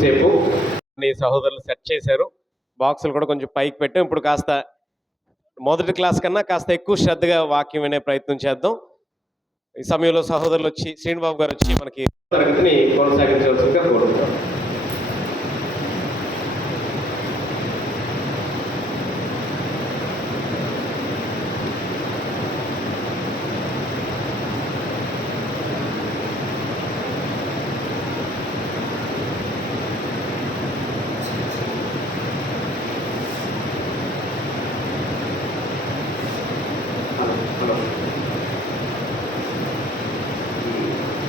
కొద్దిసేపు సహోదరులు సెట్ చేశారు. బాక్సులు కూడా కొంచెం పైకి పెట్టాం. ఇప్పుడు కాస్త మొదటి క్లాస్ కన్నా కాస్త ఎక్కువ శ్రద్ధగా వాక్యం వినే ప్రయత్నం చేద్దాం. ఈ సమయంలో సహోదరులు వచ్చి శ్రీనిబాబు గారు వచ్చి మనకి తరగతిని కొనసాగించవలసిందిగా కోరుతున్నాం.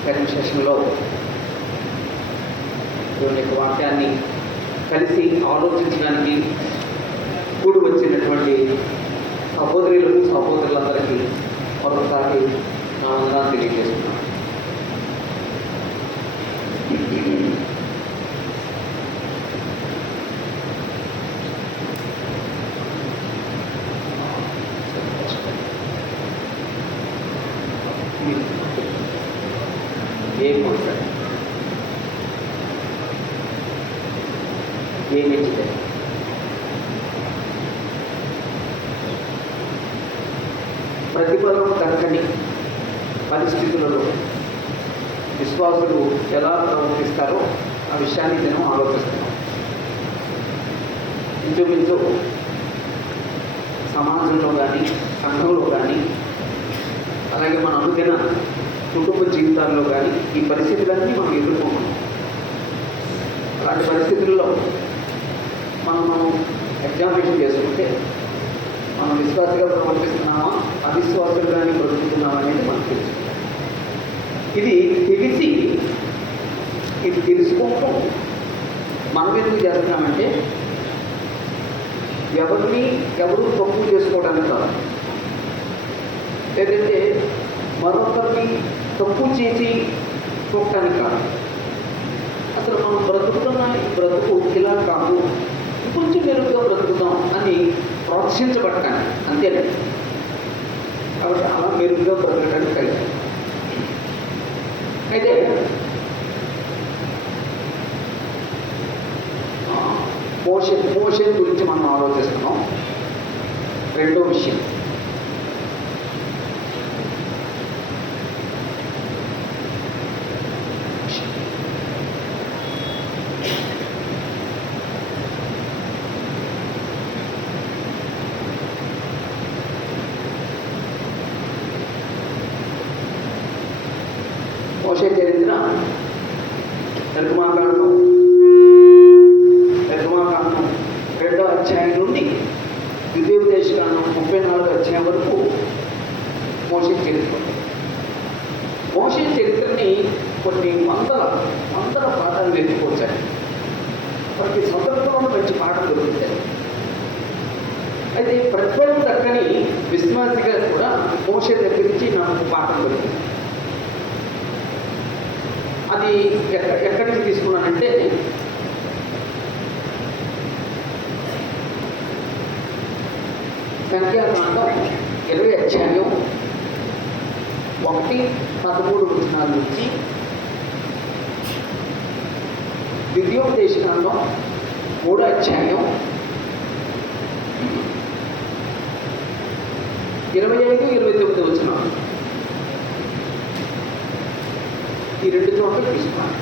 సెకండ్ సెషన్లో దేవుని యొక్క వాక్యాన్ని కలిసి ఆలోచించడానికి కూడి వచ్చినటువంటి సహోదరులకు సహోదరులందరికీ మరొకసారి నా వందనాన్ని తెలియజేస్తున్నాను. ఏమిచ్చితే ప్రతిఫలం దక్కని పరిస్థితులలో విశ్వాసులు ఎలా ప్రవర్తిస్తారో ఆ విషయాన్ని నేను ఆలోచిస్తున్నాను. ఇంచుమించు సమాజంలో కానీ సంఘంలో కానీ అలాగే మన అనుదిన కుటుంబ జీవితాల్లో కానీ ఈ పరిస్థితులన్నీ మనం ఎదుర్కొన్నాం. అలాంటి పరిస్థితుల్లో మనం ఎగ్జామినేషన్ చేసుకుంటే మనం విశ్వాసంగా ప్రవర్తిస్తున్నామా అవిశ్వాసంగానే బ్రతుకుతున్నామా అనేది మనకు తెలుసు. ఇది తెలుసుకుంటూ మనం ఎందుకు చేస్తున్నామంటే ఎవరు తప్పు చేసుకోవడానికి కాదు, లేదంటే మరొకరిని తప్పు చేసి చూడటానికి కాదు. అసలు మనం బ్రతుకు ఇలా కాదు, కొంచెం మెరుగుగా బ్రతుకుతాం అని ప్రోత్సహించబడటానికి అంతేనే. కాబట్టి అలా మెరుగుగా బ్రతకడానికి కలిసి అయితే మోషే గురించి మనం ఆలోచిస్తున్నాం. రెండో విషయం, మోషే చరిత్ర నిర్గమాకాండం 2వ అధ్యాయం నుండి ద్వితీయోపదేశకాండం 34వ అధ్యాయం వరకు మోషే చరిత్ర. మోషే చరిత్రని కొన్ని వందల పాఠాలు నేర్చుకోవచ్చాయి. ప్రతి సందర్భంలో మంచి పాఠం దొరుకుతాయి. అయితే ప్రతిఫలం దక్కని విశ్వాసిగా కూడా మోషే దగ్గర నుంచి నాకు పాఠం దొరికింది. అది ఎక్కడి నుంచి తీసుకున్నానంటే సంఖ్యాకాండం 20వ అధ్యాయం 1-13 వచనాల నుంచి, ద్వితీయోపదేశకాండం 3వ అధ్యాయం 25-29 వచనాలు, ఈ 2 చోట్ల తీసుకున్నాను.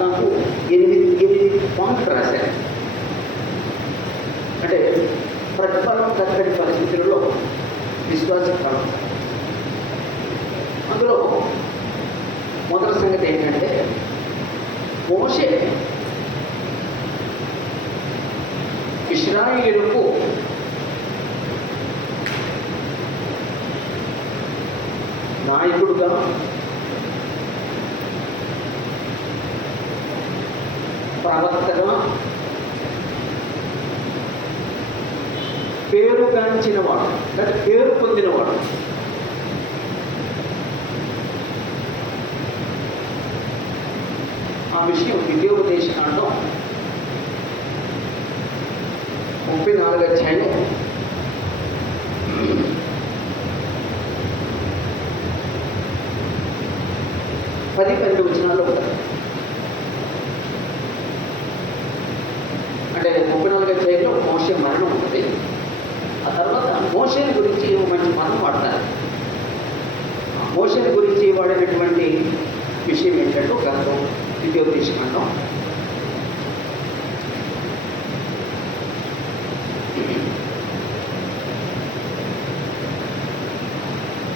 నాకు 8 పాయింట్లు రాశాను. అంటే ప్రతిఫలం దక్కని పరిస్థితులలో విశ్వాసం కావాలి. అందులో మొదటి సంగతి ఏంటంటే, మోషే ఇశ్రాయేలుకు నాయకుడుగా, ప్రవక్తగా పేరుగాంచినవాడు, అంటే పేరు పొందినవాడు. ఆ విషయం ద్వితీయోపదేశకాండం 34వ అధ్యాయం 10 12 వచనాల్లో ఉంటుంది. అంటే 34 అధ్యాయంలో మోషే మరణం ఉంటుంది. ఆ తర్వాత మోషేని గురించి మంచి పదం వాడతారు. మోషేని గురించి వాడినటువంటి విషయం ఏంటంటే గ్రంథం ద్వితీయోపదేశకాండం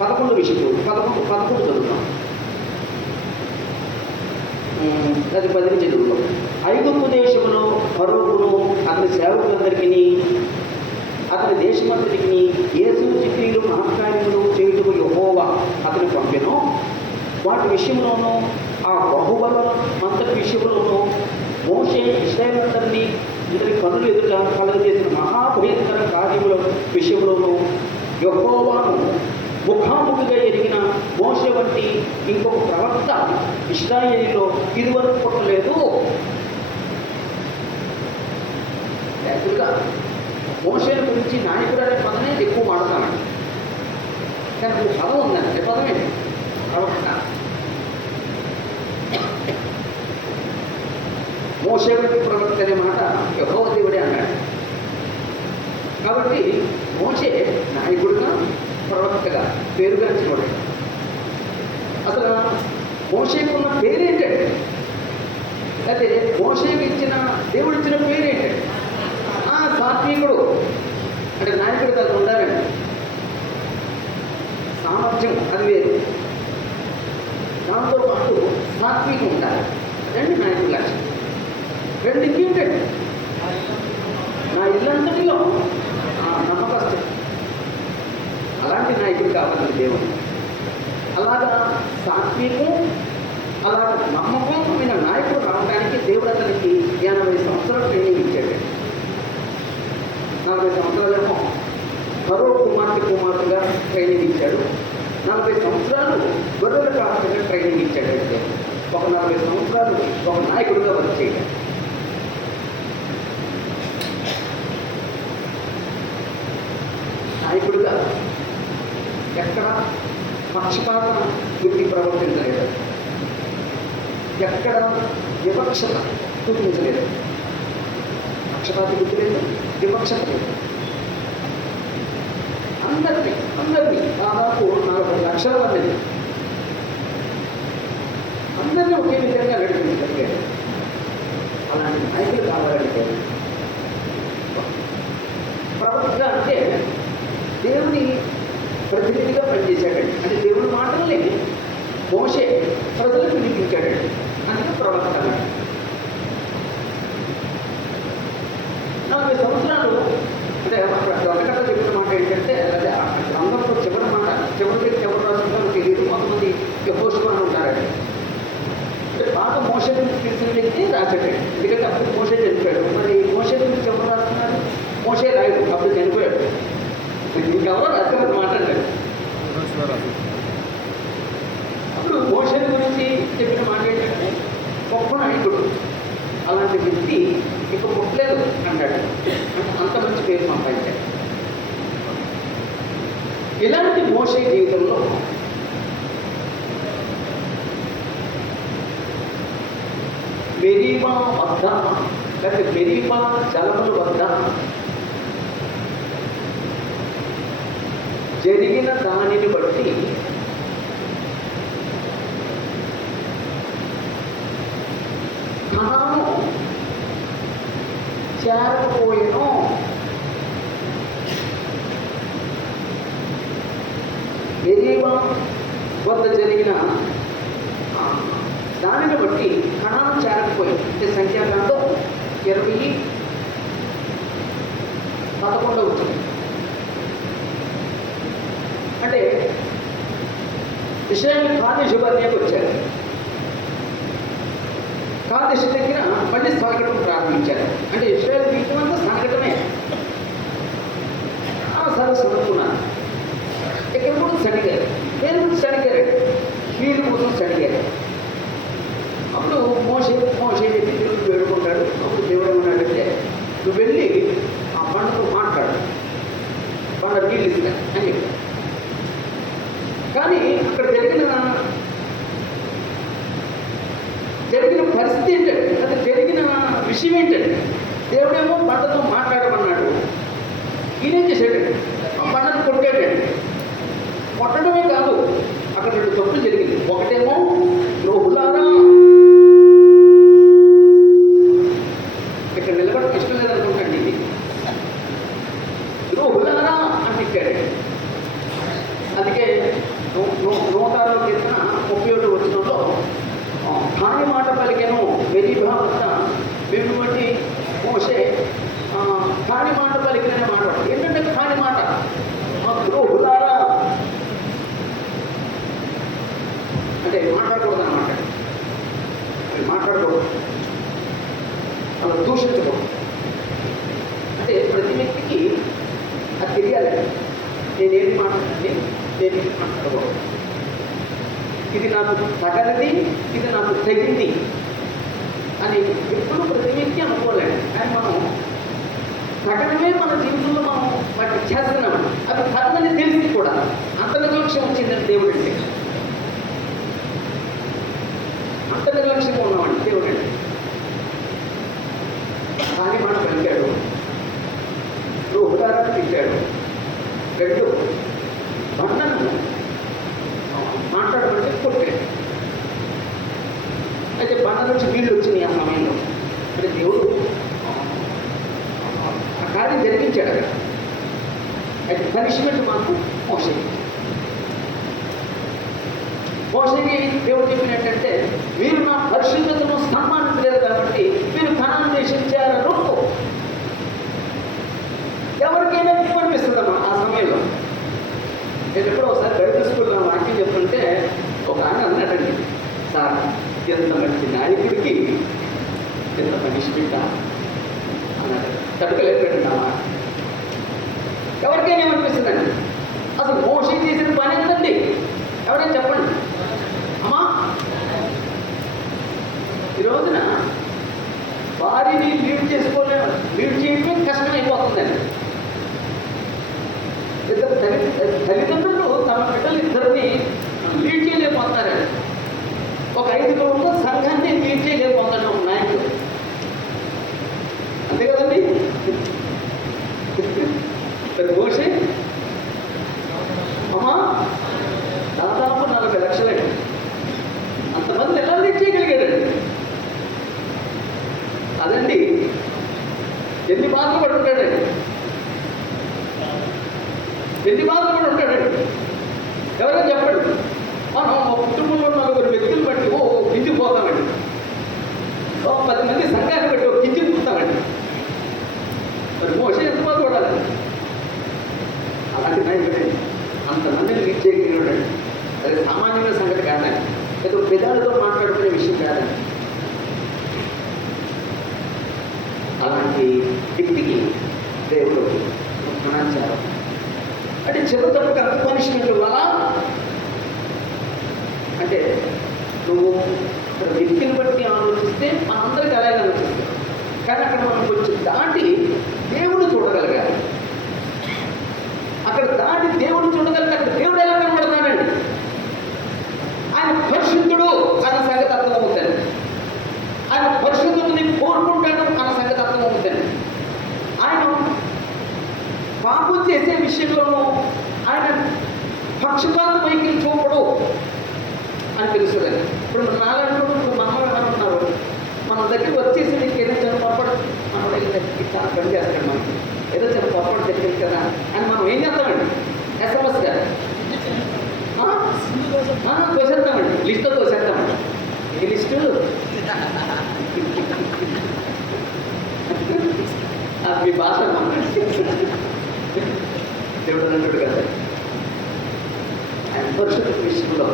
11 విషయం 11 చదువుతాం. అది 10 నుంచి చదువుతాం. ఐగుప్తు దేశంలో ఫరోకును అతని సేవకులందరికీ అతని దేశమంతటికి ఏ సూచక్రియలు మహత్కార్యములు చేయుటకు యెహోవా అతని పంపెనో వాటి విషయంలోనూ ఆ బహుబల అంతటి విషయంలోనూ మోషే ఇశ్రాయేలులందరినీ ఇతని కన్నుల ఎదుట కలుగజేసిన మహాభయంకర కార్యముల విషయంలోనూ యెహోవాను ముఖాముఖిగా ఎరిగిన మోషే వంటి ఇంకొక ప్రవక్త ఇశ్రాయేలులో ఇదివరకు పుట్టలేదు. యాక్చువల్గా మోషేని గురించి నాయకుడు అనే పదమే ఎక్కువ వాడతామండి. కానీ ఒక పదం ఉందండి. పదమే ప్రవక్త. మోషే వంటి ప్రవక్త అనే మాట యెహోవా దేవుడే అన్నాడు. కాబట్టి మోషే నాయకుడుగా ప్రవక్తగా పేరుగాంచినోడు. అసలు మోషేకున్న పేరేంటంటే, అయితే మోషేకి ఇచ్చిన దేవుడు ఇచ్చిన పేరేంటంటే సాత్వికుడు. అంటే నాయకుడు తను ఉండాలండి. సామర్థ్యం అది వేరు. దాంతోపాటు సాత్వికం ఉండాలి. రెండు నాయకుడు లక్ష్యం. రెండు ఇంకేంటండి, నా ఇల్లంతటిలో నమ్మకస్తుడు. అలాంటి నాయకుడు కావాలని దేవుడు. అలాగా సాత్వికం, అలాగ నమ్మకమైన నాయకుడు రావడానికి దేవుడు అతనికి 80 సంవత్సరాలు ట్రైనింగ్ ఇచ్చాడు. 40 సంవత్సరాలేమో మరో కుమార్తెగా ట్రైనింగ్ ఇచ్చాడు. 40 సంవత్సరాలు గొర్రెల కాపరిగా ట్రైనింగ్ ఇచ్చాడు. అంటే ఒక 40 సంవత్సరాలు ఒక నాయకుడిగా వర్క్ చేయడం. నాయకుడిగా ఎక్కడ పక్షపాత వృత్తి ప్రవర్తించలేదు, ఎక్కడ వివక్షత చూపించలేదు. పక్షపాత వృత్తి లేదు, వివక్షత లేదు. అందరినీ దాదాపు 40 లక్షల మంది అందరినీ ఒకే విధంగా నడిపించగలిగారు. అలాంటి నాయకులు కావాలంటే ప్రవక్త అంటే దేవుని ప్రతినిధిగా పనిచేశాడండి. అంటే దేవుని మాటల్ని మోషే ప్రజలకు వినిపించాడండి. అందుకే ప్రవక్త అన్నాడు. 40 సంవత్సరాలు అంటే ఒకటక్క చెప్పిన మాట ఏంటంటే, అదే గ్రంథంలో చివరి మాట, చివరికి ఎవరు రాసుకుంటారో తెలియదు. కొంతమంది యెహోషువ అని ఉంటారండి. అంటే బాగా మోషే గురించి తెలిసిన వ్యక్తి రాశాడండి. ఎందుకంటే అప్పుడు మోషే చనిపోయాడు. మరి మోషే గురించి ఎవరు రాస్తున్నారు? మోషే రాయుడు, అప్పుడు చనిపోయాడు. ఇంకెవరో రాస్తున్నారు మాట్లాడారు. అప్పుడు మోషే గురించి చెప్పిన మాట ఏంటంటే, గొప్ప నాయకుడు, అలాంటి వ్యక్తి ఇక పుట్టలేదు అన్నాడు. అంత మంచి పేరు సంపాదించాడు. ఇలాంటి మోషే జీవితంలో మెరీబా వద్ద, లేకపోతే మెరీబా జలముల వద్ద జరిగిన దానిని బట్టి ధనము చేరకపోయేను. మెరీబా వద్ద జరిగిన దానిని బట్టి కణాలు చేరకపోయింది. అంటే సంఖ్యాకాండం 20:11 వచ్చింది. అంటే ఇశ్రాయేలు కాదేశు బర్నేకి వచ్చారు. కాదేశు దగ్గర మళ్ళీ సాగటం ప్రారంభించారు. అంటే ఇశ్రాయేలు జీవితం అంతా సాగటమే. సరస్సు అనుకున్నాను. ఇక్కడ కూడా సడిగారు. నేను కూడా సడిగారు. వీరి కోసం సడిగారు. అప్పుడు మోషే చెప్పి దేవుడు వేడుకుంటాడు. అప్పుడు దేవుడు ఏమన్నాడంటే, నువ్వు వెళ్ళి ఆ బండతో మాట్లాడు, బండ నీళ్ళు ఇస్తా అని చెప్పాడు. కానీ అక్కడ జరిగిన పరిస్థితి ఏంటంటే, అది జరిగిన విషయం ఏంటంటే, దేవుడేమో బండతో మాట్లాడమన్నాడు. ఈయనేం చేశాడండి, ఆ బండను కొట్టాడండి. కొట్టడమే కాదు, అక్కడ 2 తప్పులు జరిగింది. ఒకటేమో ద్రోహులారా, ఇక్కడ నిలబడడం ఇష్టం లేదనుకుంటాండి. ఇది ద్రోహులారా అని తిట్టాడండి. అందుకే 106వ కీర్తన 31వ వచనంలో కాని మాట పలికెను మెరీబా వద్ద మేము బట్టి మోషే కాని మాట పలికిననే మాట. ఏంటంటే కాని మాట, ద్రోహులారా అంటే మాట్లాడకూడదు అన్నమాట. మాట్లాడకూడదు, అలా దూషించకూడదు. అంటే ప్రతి వ్యక్తికి అది తెలియాలండి. నేనేమి మాట్లాడాలి, నేనేమి మాట్లాడకూడదు. ఇది నాకు తగనిది, ఇది నాకు తగింది అని ఎప్పుడు ప్రతి వ్యక్తి అనుకోలేండి. కానీ మనం తగనమే మన జీవితంలో మనం వాటిని చేస్తున్నాం. అవి తగదని తెలిసి కూడా అంత నిర్లక్ష్యం వచ్చిందండి దేవుడు అంటే. అంత నిర్లక్ష్యంగా ఉన్నామండి దేవుడు అంటే. కానీ మాట పలికాడు, ద్రోహులారా తిట్టాడు. 2 బండను మాట్లాడమంటే కొట్టాడు. అయితే బండ నుంచి నీళ్ళు వచ్చినాయి ఆ సమయంలో. అంటే దేవుడు ఆ కార్యం జరిగించాడు అక్కడ. అయితే పనిష్మెంట్ మాకు మోసేకి దేవుడు చెప్పినట్టంటే, మీరు నా పరిశుద్ధతను సన్మానించలేదు కాబట్టి మీరు కనాను దేశించారు. ఎవరికైనా అనిపిస్తుందమ్మా ఆ సమయంలో. నేను ఎప్పుడో ఒకసారి బైబిల్ స్కూల్లో వాక్యం చెప్తుంటే ఒక ఆయన అన్నాడండి, సార్ ఎంత మంచి నాయకుడికి ఎంత పనిష్మెంట్ అన్నాడు. తట్టుకోలేకపోయాడు ఆ మాట. ఎవరికైనా ఏమనిపిస్తుందండి, అసలు మోషే చేసిన పని ఎంతండి? ఎవరైనా చెప్పండి అమ్మా. ఈ రోజున వారిని లీడ్ చేయడమే కష్టమైపోతుందండి. తల్లిదండ్రులు తమ బిడ్డలు ఇద్దరిని లీడ్ చేయలేకపోతున్నారండి. ఒక 5 సంఘాన్ని లీడ్ చేయలేకపోతున్నాం నాయకులు. అంతే కదండి. మోషే అమ్మా దాదాపు 40 లక్షలండి. అంతమంది ఎలా లీడ్ చేయగలిగాడండి? అదండి ఎన్ని బాధలు పడి ఉంటాడండి, ఎన్ని బాధలు కూడా ఉంటాడండి. ఎవరైనా చెప్పండి, మనం ఒక కుటుంబంలో 4 వ్యక్తులు బట్టి గింజిపోతామండి. 10 మంది సంఘాన్ని బట్టి ఒక గింజి పుస్తామండి. మరి మోషే ఎంత బాధపడాలండి? అలాంటి నాయకుడండి, అంతమందిని లీడ్ చేయగలిగాడండి. అది సామాన్యమైన సంగతి కాదండి, ఏదో పెదాలతో మాట్లాడుకునే విషయం కాదండి. అలాంటి వ్యక్తికి దేవుడు మరణించారు. అంటే చివరి తప్పక అంత పనిష్మెంట్ ఇవ్వాలా అంటే, నువ్వు అక్కడ వ్యక్తిని బట్టి ఆలోచిస్తే మనందరికీ అలాగే ఆలోచిస్తాం. కానీ అక్కడ మనం కొంచెం దాటి దేవుడు చూడగలగాలి. అక్కడ దాటి దేవుడు చూడగలిగే అక్కడ దేవుడు ఎలా కనబడతాడండి? ఆయన పరిశుద్ధుడు అన్న సంగతి అర్థమవుతాడు. ఆయన పరిశుద్ధతని కోరుకుంటాడు అన్న సంగతి అర్థమవుతాడు. ఆయన పాపం చేసే విషయంలోనూ ఆయన పక్షపాత వైఖరి చూపడు అని తెలుస్తుందండి. ఇప్పుడు నాలుగు మనలో ఏమనున్నారు, మన దగ్గరికి వచ్చేసి నీకు ఏదో చిన్న పొరపాటు మనం చాలా పని చేస్తాడు, మనకి ఏదో చిన్న పొరపాటు జరిగింది కదా అని మనం ఏం చేస్తామండి? ఎస్ఎంఎస్గా తోసేస్తామండి, లిస్టుతో తోసేస్తామండి. ఏ లిస్టు? మీ భాష దేవుడు అంటాడు కదా, ఆయన పరిశుద్ధ విషయంలో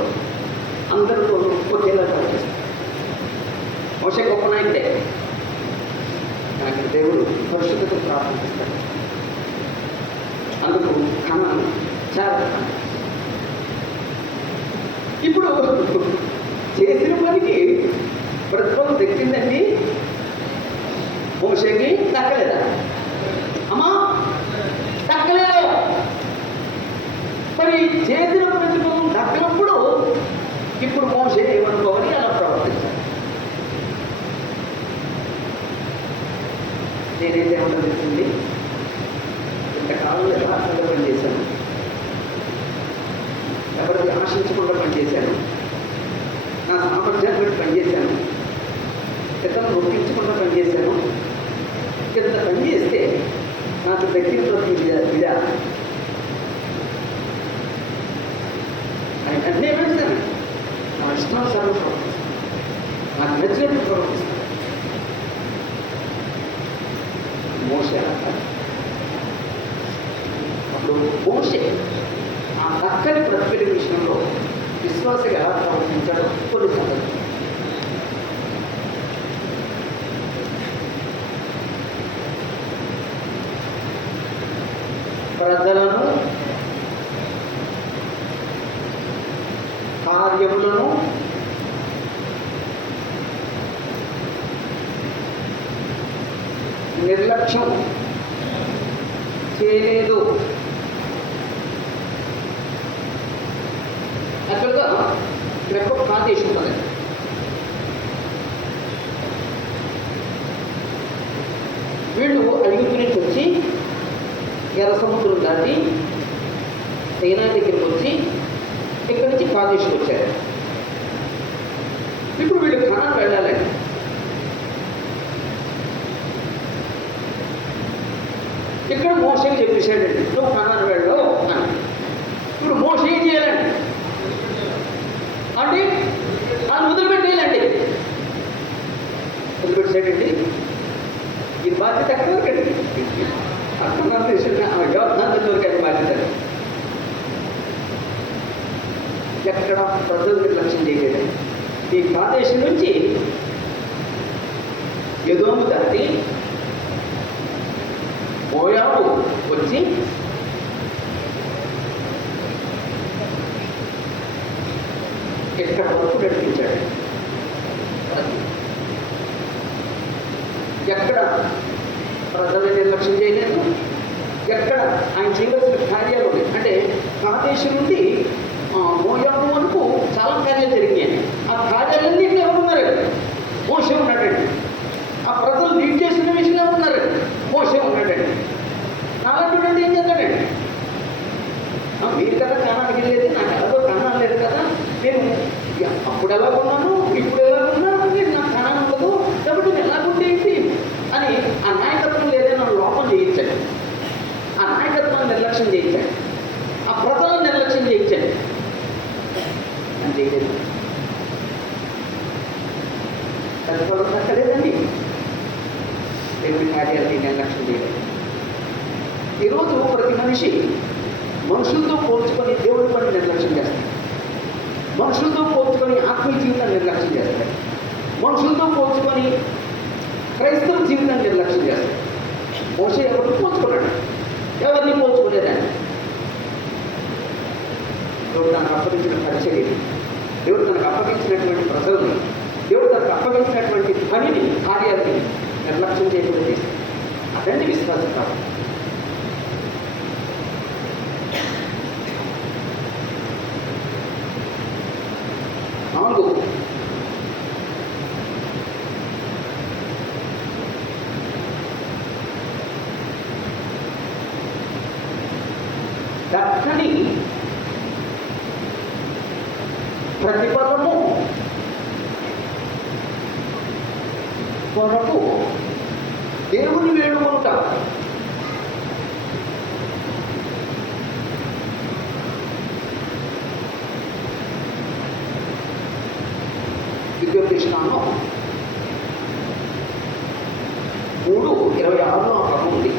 అందరితో ఒకేలా ప్రవర్తిస్తాడు. మోషే గొప్ప నాయకుడే, నాకు దేవుడు పరిశుద్ధత ప్రార్థిస్తాడు. అందుకు కణాలు చాలా ఇప్పుడు చేసిన పనికి ప్రతిఫలం దక్కిందండి. మోషేకి దక్కలేదా? అమ్మా దక్కలేదు. మరి చేసిన ప్రతిఫలం దక్కనప్పుడు ఇప్పుడు మోషే ఏమనుకోవాలి, అలా ప్రవర్తించాలి. నేనైతే ఏమంటో తెలిసింది, ఇంతకాలం యథార్థంగా పనిచేశాను, ఎవరిది ఆశించకుండా పనిచేశాను, నా సామర్థ్యాన్ని బట్టి పనిచేశాను, ఇతరులను ఒప్పించకుండా పనిచేశాను. ఇంత పని చేస్తే నాకు దగ్గరలో విడా ఆయన అన్నీ వేస్తాను, నా ఇష్టానుసారం ప్రవర్తిస్తాను, నాకు నచ్చినట్టు ప్రవర్తిస్తాను. మోసే అప్పుడు మోసే ఆ దక్కని ప్రతిఫల విషయంలో విశ్వాసగా ఎలా ప్రవర్తించాడో కొన్ని సంగతులు. ప్రజలను, కార్యములను, నిర్లక్ష్యం చేయలేదు. యాక్చువల్గా ఇక్కడ ఒక ఆదేశం ఉంటుంది. వీళ్ళు ఐగుప్తు నుంచి వచ్చి ఎర్ర సముద్రం దాటి చైనా దగ్గరికి వచ్చి ఇక్కడి నుంచి కాదేశం వచ్చారు. ఇప్పుడు వీళ్ళు ఖానా వెళ్ళాలండి. ఇక్కడ మోసే చెప్పేశాడండి, నువ్వు ఖానాను వెళ్ళవు అని. ఇప్పుడు మోస ఏం చేయాలండి అంటే అది వదిలిపెట్టేయాలండి. వదిలిపెట్టాడండి. ఈ బాధ్యత ఎక్కడ దొరకండి, అర్థం దొరికాడు బాధ్యత. ఎక్కడ ప్రజలు నిర్లక్ష్యం చేయలేదు. ఈ కాదేశం నుంచి ఎదోము దాటి మోయాబు వచ్చి ఎక్కడ వరకు నడిపించాడు. ఎక్కడ ప్రజలు నిర్లక్ష్యం చేయలేదు, ఎక్కడ ఆయన చేయవలసిన కార్యాలు ఉన్నాయి. అంటే కాదేశం నుండి మోయాబు వరకు చాలా కార్యాలు జరిగాయి. ఆ కార్యాలన్నీ ఇక్కడ ఎవరున్నారు? మోసే ఉన్నాడండి. ఆ ప్రజలు లీడ్ చేసిన విషయంలో ఉన్నారు, మోసే ఉన్నాడండి. నాలుగు ఏం చేస్తాడండి, మీరు కదా కానానికి వెళ్ళేది, నాకు ఎలాగో కానాలు లేదు కదా, నేను అప్పుడు ఎలా ఉన్నాను ఇప్పుడు ఎలా ఉన్నాను, నేను నాకు కానాలు ఉండదు కాబట్టి నేను ఎలాగుంటే ఏంటి అని ఆ నాయకత్వం లేదని లోపం చేయించాడు. ఆ నాయకత్వాన్ని నిర్లక్ష్యం చేయించాడు, ఆ ప్రజలను నిర్లక్ష్యం చేయించాడు. అని చేయలేదు. ప్రతిఫలం దక్కలేదండి. దేవుడి కార్యాలని నిర్లక్ష్యం చేయలేదు. ఈరోజు ప్రతి మనిషి మనుషులతో పోల్చుకొని దేవుడి పని నిర్లక్ష్యం చేస్తాడు. మనుషులతో పోల్చుకొని ఆత్మీయ జీవితాన్ని నిర్లక్ష్యం చేస్తాడు. మనుషులతో పోల్చుకొని క్రైస్తవ జీవితాన్ని నిర్లక్ష్యం చేస్తాడు. మోసే ఎవరిని పోల్చుకున్నాడు? ఎవరిని పోల్చుకునేదాన్ని? దేవుడు తనకు అప్పగించిన పరిచర్యని, దేవుడు తనకు అప్పగించినటువంటి ప్రజల్ని, దేవుడు తనకు అప్పగించినటువంటి పనిని, కార్యాలని నిర్లక్ష్యం చేయకుండా చేస్తాడు. అదండి విశ్వాసం కాదు. దక్కని ప్రతిఫలము కొరకు దేవుని వేడుకొనుట. విద్యోపదేశకాండం 3:26 ఆ పదం ఉంది.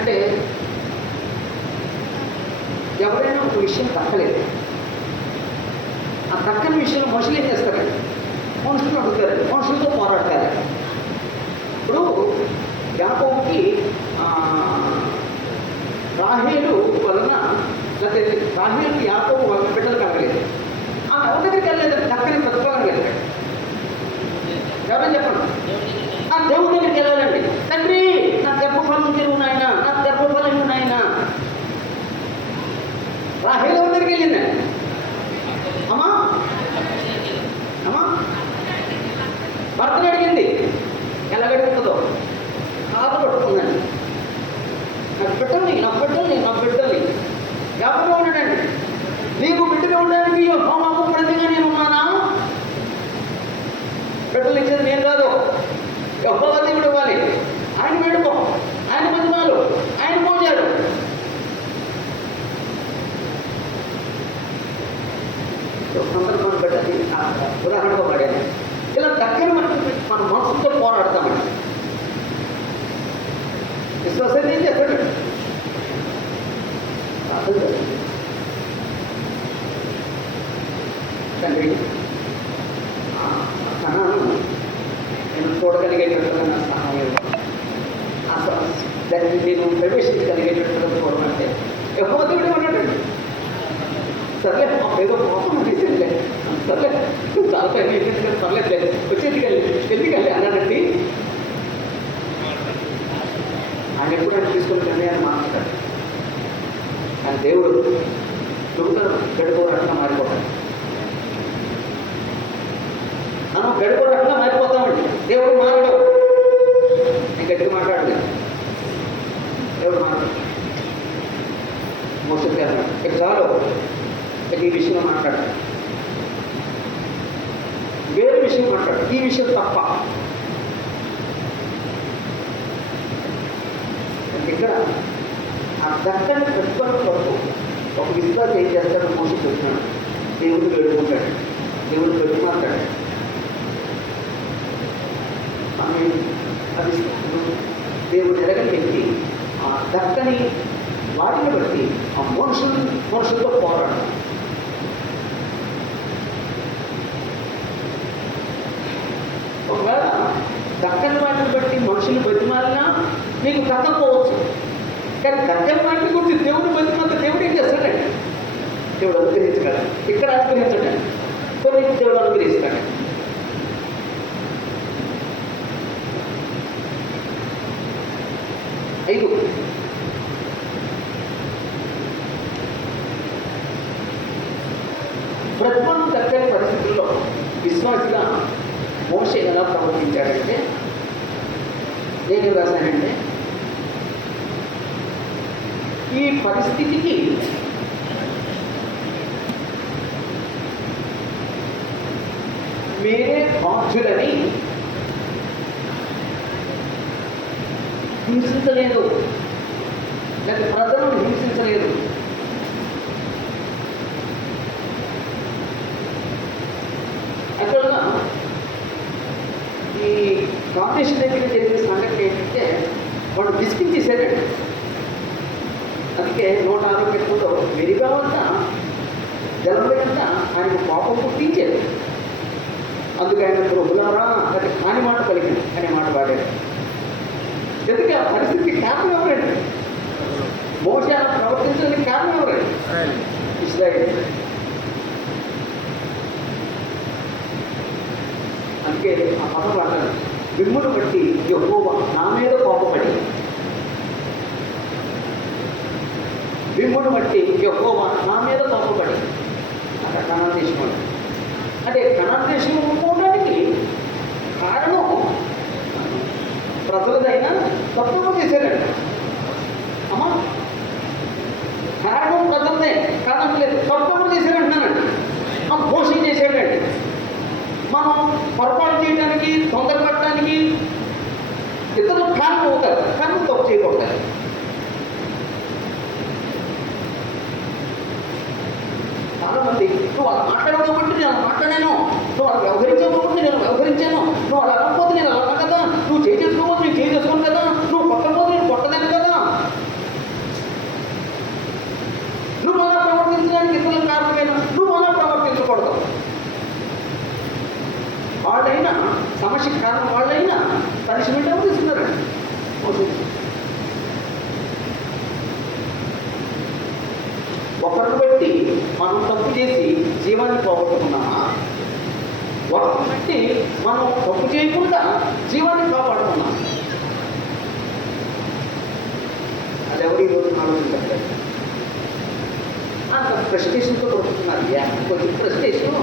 అంటే ఎవరైనా ఒక విషయం దక్కలేదు, ఆ దక్కని విషయంలో మనుషులు ఏం చేస్తారండి? మనుషులు అడుగుతారండి, మనుషులతో పోరాడతారు. ఇప్పుడు యాకోబుకి రాహేలు వలన, లేకపోతే రాహేలు యాకోబు వలన బిడ్డలు కలగలేదు. ఆమె ఎవరి దగ్గరికి వెళ్ళలేదు, దక్కని ప్రతిఫలం వెళ్ళాడు. ఎవరైనా చెప్పండి, ఆ దేవుడి దగ్గరికి వెళ్ళాలండి. తండ్రి నా గర్భఫలం తిరుగు నాయన, నా గర్భఫలం నాయన. రాహేలు ఎవరి దగ్గరికి వెళ్ళిందండి? అమ్మా అమ్మా భర్తని అడిగింది, ఎలాగడుగుతుందో కాదు పట్టుకుందండి. నా బిడ్డల్ని జ్ఞాపకం ఉన్నాడండి. నీకు బిడ్డగా ఉండడానికి హోమాకు ప్రతిగా నేను ఉన్నానా? బిడ్డలు ఇచ్చేది నేను కాదు, యెహోవా దేవుడు ఇవ్వాలి. ఆయన వేడుకో, ఆయన మహిమాలు, ఆయన పూజాడు. సందర్భాన్ని బట్టి ఉదాహరణగా పడాను. ఇలా దగ్గర మన మనసుతో పోరాడతామండి. విశ్వాసం ఏం చేస్తాడు? తండ్రి నేను చూడగలిగేటట్టుగా నా సహాయం, దాన్ని నేను ప్రవేశించగలిగేటట్టుగా చూడమంటే యెహోవా దేవుడు అన్నాడు. సర్లే ఏదో మోసం చేసేదిలే, సర్లే చాలా టైం అయిపోయింది కదా, పర్లేదు ఎందుకండి అన్నానండి. ఆయన ఎప్పుడైనా తీసుకుంటానే అని మాట్లాడాడు. ఆయన దేవుడు చెబుతాడు, గడిపోరట్లా మారిపోతాడు. మనం గడిపోరట్లా మారిపోతామండి. దేవుడు మారడు. నేను గట్టిగా మాట్లాడలేదు, దేవుడు మారడు. మోసం చేస్తాడు. ఇక చాలు, ఈ విషయంలో మాట్లాడాలి, వేరే విషయం మాట్లాడు, ఈ విషయం తప్ప. ఇక్కడ ఆ దక్కని ప్రతిఫలం వరకు ఒక విశ్వాసం ఏం చేస్తాడో మోసం చెప్తున్నాడు. దేవుడు వేడుకుంటాడు, దేవుడు పెట్టుకుంటాడు. ఆమె అది దేవుడు ఎరగని వ్యక్తి ఆ దక్కని వాటిని బట్టి ఆ మనుషులతో పోరాడు. ఒకవేళ దక్కని వాటిని బట్టి మనుషులు బతిమాలినా మీకు దక్కపోవచ్చు. కానీ దక్కని వాటిని గురించి దేవుడు బతిమాలితే దేవుడు ఏం చేస్తాడండి? దేవుడు అనుగ్రహించగలడు. ఇక్కడ అనుగ్రహించండి, కొన్ని దేవుడు అనుగ్రహిస్తాడు. ఐదు, ప్రతిఫలం దక్కని పరిస్థితుల్లో విశ్వాసిగా మోషే ఎలా ప్రవర్తించాడంటే, నేను రాశానంటే, ఈ పరిస్థితికి మీరే బాధ్యులని హింసించలేదు, లేక ప్రజలను హింసించలేదు. యాక్చువల్గా ఈ కాంపిటీషన్ దగ్గర జరిగిన సంఘటన ఏంటంటే, వాడు విసిగించేసాడండి. అందుకే 160 పెట్టుకుంటూ మెరిగా అంతా జలంతా ఆయనకు పాపం పుట్టించేది. అందుకే ఆయన ప్రభులారా అది కాని మాట పలికింది అనే మాట వాడాడు. ఎందుకంటే ఆ పరిస్థితికి కారణం ఎవరండి? మోషే అలా ప్రవర్తించడానికి కారణం ఎవరండి? ఇశ్రాయేలు. అందుకే ఆ పదం వాడాలి, మిమ్మును బట్టి యెహోవా నా మీద కోపపడి, మిమ్మును బట్టి యెహోవా నా మీద కోపపడి. అక్కడ కనాన్ దేశం అంటే కనాన్ దేశం పోవడానికి కారణం ప్రజలదైనా తప్పులు చేశారండి. అమ్మా, కారణం ప్రజలదే, కారణం లేదు, తప్పులు చేశారంటున్నానండి. మోసం చేశాడండి. మనం పొరపాటు చేయడానికి, తొందరపడటానికి ఇతరులు కారణం అవుతారు, కానీ తప్పు చేయకూడదు. చాలామంది నువ్వు అలా మాట్లాడకపోతే నేను అలా మాట్లాడాను, నువ్వు అలా వ్యవహరించకపోతే నేను వ్యవహరించాను, నువ్వు అలా అనకపోతే నేను అలా కదా, నువ్వు చేసుకోకపోతే నేను చేసుకోను కదా, నువ్వు కొట్టకపోతే నేను కొట్టలేను కదా. నువ్వు అలా ప్రవర్తించడానికి ఇతరులకు కారణమైనా నువ్వు అలా ప్రవర్తించకూడదు. వాళ్ళైనా సమస్యకి కారణం, వాళ్ళైనా పనిష్మెంట్ ఏమో తీసుకున్నారండి. ఒకరిని బట్టి మనం తప్పు చేసి జీవాన్ని పోగొట్టుకున్నామా? ఒకరిని బట్టి మనం తప్పు చేయకుండా జీవాన్ని కాపాడుకున్నాం. అది ఎవరు ఈరోజు ఆలోచించారు? అంత ప్రెస్టేషన్తో కొడుతున్నారు. కొంచెం ప్రెస్టేషన్,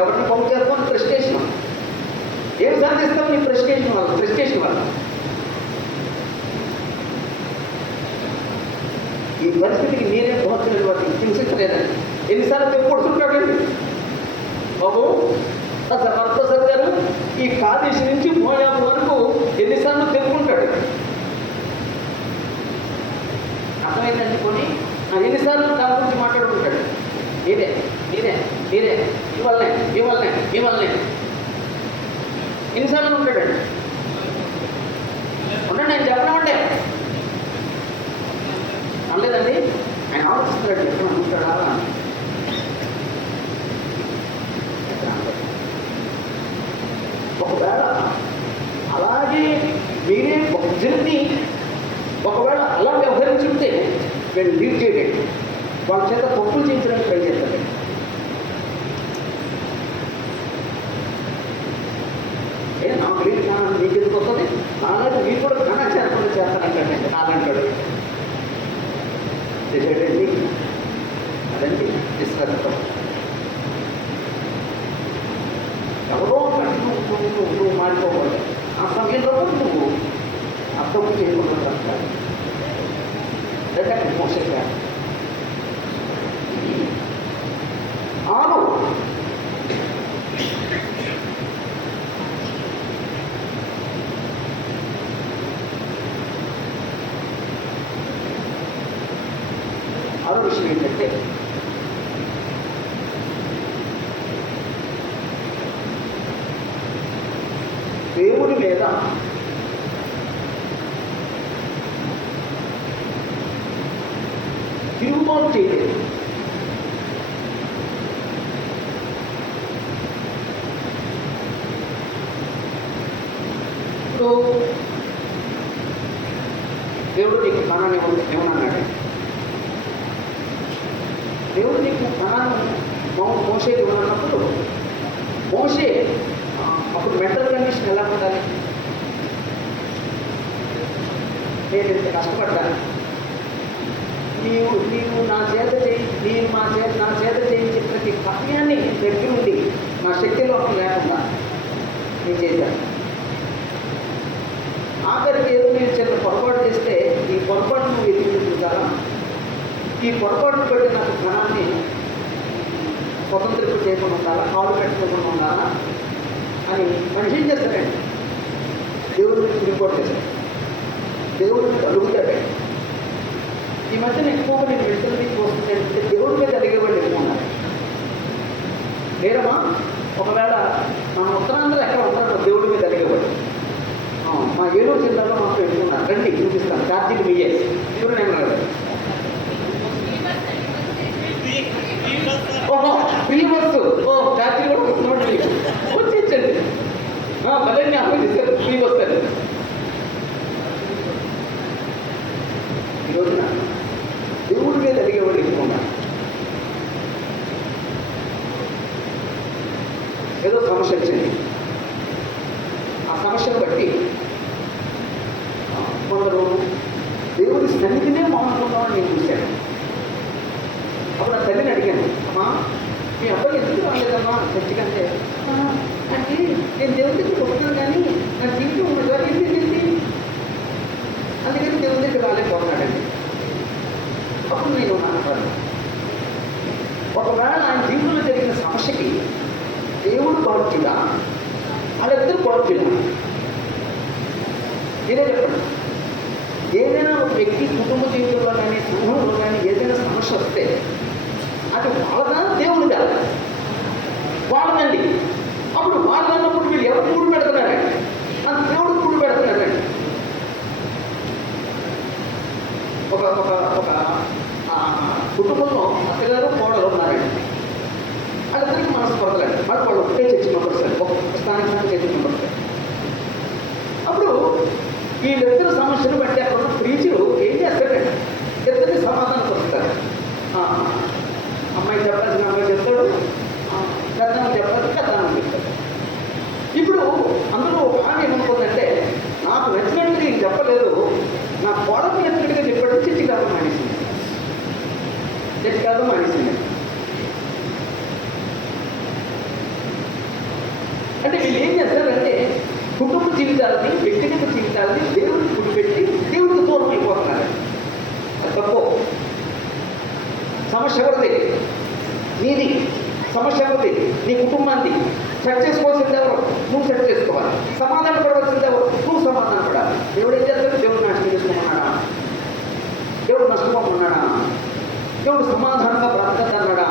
ఎవరిని బాగు చేస్తామని ప్రెస్టేషన్. ఏం సాధిస్తావు నీ ప్రెస్టేషన్ వల్ల ఈ పరిస్థితికి మీరే పోతున్నటువంటి హింసించలేదండి. ఎన్నిసార్లు తెప్పుడుతుంటాడండి బాబు. భర్తసర్ గారు ఈ కాదేశ్ నుంచి మోయాబు వరకు ఎన్నిసార్లు తెప్పుకుంటాడు అర్థమైందండి. కొని ఎన్నిసార్లు దాని గురించి మాట్లాడుకుంటాడు. నేనే ఇవ్వలనే ఎన్నిసార్లు ఉంటాడండి. ఉండండి, నేను చెప్పలేమంటే అనలేదండి. ఆయన ఆలోచిస్తున్నాడు ఎక్కడ ఉంటాడా. ఒకవేళ అలాగే మీరే ఒక జర్నీ ఒకవేళ అలా వ్యవహరించుంటే వీళ్ళు లీడ్ చేయడండి, వాళ్ళ చేత తప్పులు చేయించడానికి ట్రై చేస్తారండి. నాకు లేదు జ్ఞానం మీకు ఎందుకు వస్తుంది, నాలాంటి మీకు కూడా జ్ఞానం చేస్తానంటాడండి. నాలంటాడు చేసేటండి. అదండి నిశ్శబ్దం. ఎవరో నువ్వు మారిపోకూడదు. ఆ సమయంలో నువ్వు అర్థం చేయకుండా వస్తాడు. మోసగా ఆరు విషయం ఏంటంటే దేవుడి మీద తిరుగుబాటు చేయలేదు. ఇప్పుడు దేవుడు నీకు స్థానాన్ని ఏమన్నాడు. దేవుడు నీకు స్థానాన్ని మోషేకి ఇవ్వనప్పుడు మోషే అప్పుడు మెంటల్ కండిషన్ ఎలా ఉండాలి. నేను ఇంత కష్టపడ్డాను, నీవు నా చేత నా చేత చేయించే ప్రతి కార్యాన్ని దగ్గర ఉండి నా శక్తిలో లేకుండా నేను చేశాను. ఆఖరికి ఏదో నేను చిన్న పొరపాటు చేస్తే ఈ పొరపాటు నువ్వు ఎదుర్కొంటారా, ఈ పొరపాటును బట్టి నాకు ధనాన్ని స్వతంత్రం చేయకుండా ఉండాలా, కాలు పెట్టుకోకుండా ఉండాలా అని మనిషి ఏం చేస్తాడండి. దేవుడి నుంచి రిపోర్ట్ చేస్తాడు, దేవుడి మీద అడుగుతాడండి. ఈ మధ్యన ఎక్కువగా నేను వెళ్తుంది వస్తుంది అంటే దేవుడి మీద అడిగేవాళ్ళు ఎక్కువ ఉన్నారు. లేరమ్మా, ఒకవేళ మన ఉత్తరాంధ్ర ఎక్కడ ఉంటారో దేవుడి మీద అడిగేవాళ్ళు. మా ఏలూరు జిల్లాలో మాకు ఎక్కువ ఉన్నారు. రండి చూపిస్తాను. ఛార్జీలు మీయే చూడండి. నేను ఓహో ఫ్రీ బస్సు, ఛార్జీలు కూడా వస్తున్నాడు. వచ్చేచ్చండి భలే జ్ఞాపకం చేశారు. ఫ్రీ వస్తారు. ఈ రోజున దేవుడి మీద అడిగేవాళ్ళు ఎక్కువ ఉన్నారు. ఏదో సమస్య వచ్చింది, ఆ సమస్యను బట్టి కొందరు దేవుడి సన్నిధినే మానుకున్నామని నేను చూశాను. అప్పుడు ఆ తల్లిని అడిగాను, అమ్మా మీ అబ్బాయి ఎందుకు రాలేదమ్మా చర్చికంటే, అంటే నేను దేవుడి దగ్గర వస్తున్నాను కానీ నా జీవితం ఉన్నదా ఏంటి, అందుకని దేవుడి దగ్గర రాలేకపోతున్నాడండి. అప్పుడు నేను మాట్లాడాను, ఒకవేళ ఆయన జీవితంలో జరిగిన సమస్యకి దేవుడు బాధ్యుడా, వాళ్ళిద్దరు బాధ్యుడా? మీరే చెప్పండి. ఏదైనా ఒక వ్యక్తి కుటుంబ జీవితంలో కానీ సమూహంలో కానీ ఏదైనా సమస్య వస్తే అది వాళ్ళదా దేవుడిదా? వాళ్ళదండి. అప్పుడు వాళ్ళన్నప్పుడు వీళ్ళు ఎవరు కూడు పెడుతున్నారండి? నాకు దేవుడు కూడు పెడుతున్నారండి. ఒక ఒక ఒక కుటుంబంలో అత్తగారు కోడలు ఉన్నారండి. వాళ్ళిద్దరికి మనసు పడతలండి. వాళ్ళు ఒకటే చర్చి మెంబర్స్ అండి, ఒక స్థానిక చర్చి మెంబర్స్. అప్పుడు వీళ్ళిద్దరు సమస్యను బట్టి అక్కడ ఉన్న ప్రీచులు ఏం చేస్తాడండి, ఇద్దరికి సమాధానం వస్తారు. అమ్మాయి చెప్పాల్సిన అమ్మాయి చెప్తాడు, పెద్దమ్మ చెప్పాలి పెద్దమ్మ చెప్తాడు. ఇప్పుడు అందులో ఒక ఆమె ఏమనుకుందంటే, నాకు నచ్చినట్టు నేను చెప్పలేదు, నా కోడకు నచ్చినట్టుగా చెప్పాడు, చర్చి కాదు మానేసింది. చర్చి కాదు మానేసింది. అంటే వీళ్ళు ఏం చేస్తారంటే వ్యక్తిగత జీవితాలని దేవుడికి పుడిపెట్టి దేవుడికి దూరం అయిపోతున్నారు. అది తప్పు. సమస్య ఎవరిది? నీది. సమస్య ఎవరిది? నీ కుటుంబాన్ని. సెట్ చేసుకోవాల్సింది ఎవరు? నువ్వు సెట్ చేసుకోవాలి. సమాధాన పడవలసింది ఎవరు? నువ్వు సమాధాన పడాలి. దేవుడు ఏం చేస్తాడు? దేవుడు నాశనం చేసుకోమన్నాడా? దేవుడు నష్టపోమన్నాడా? దేవుడు సమాధానంగా బ్రతకద్దన్నాడా?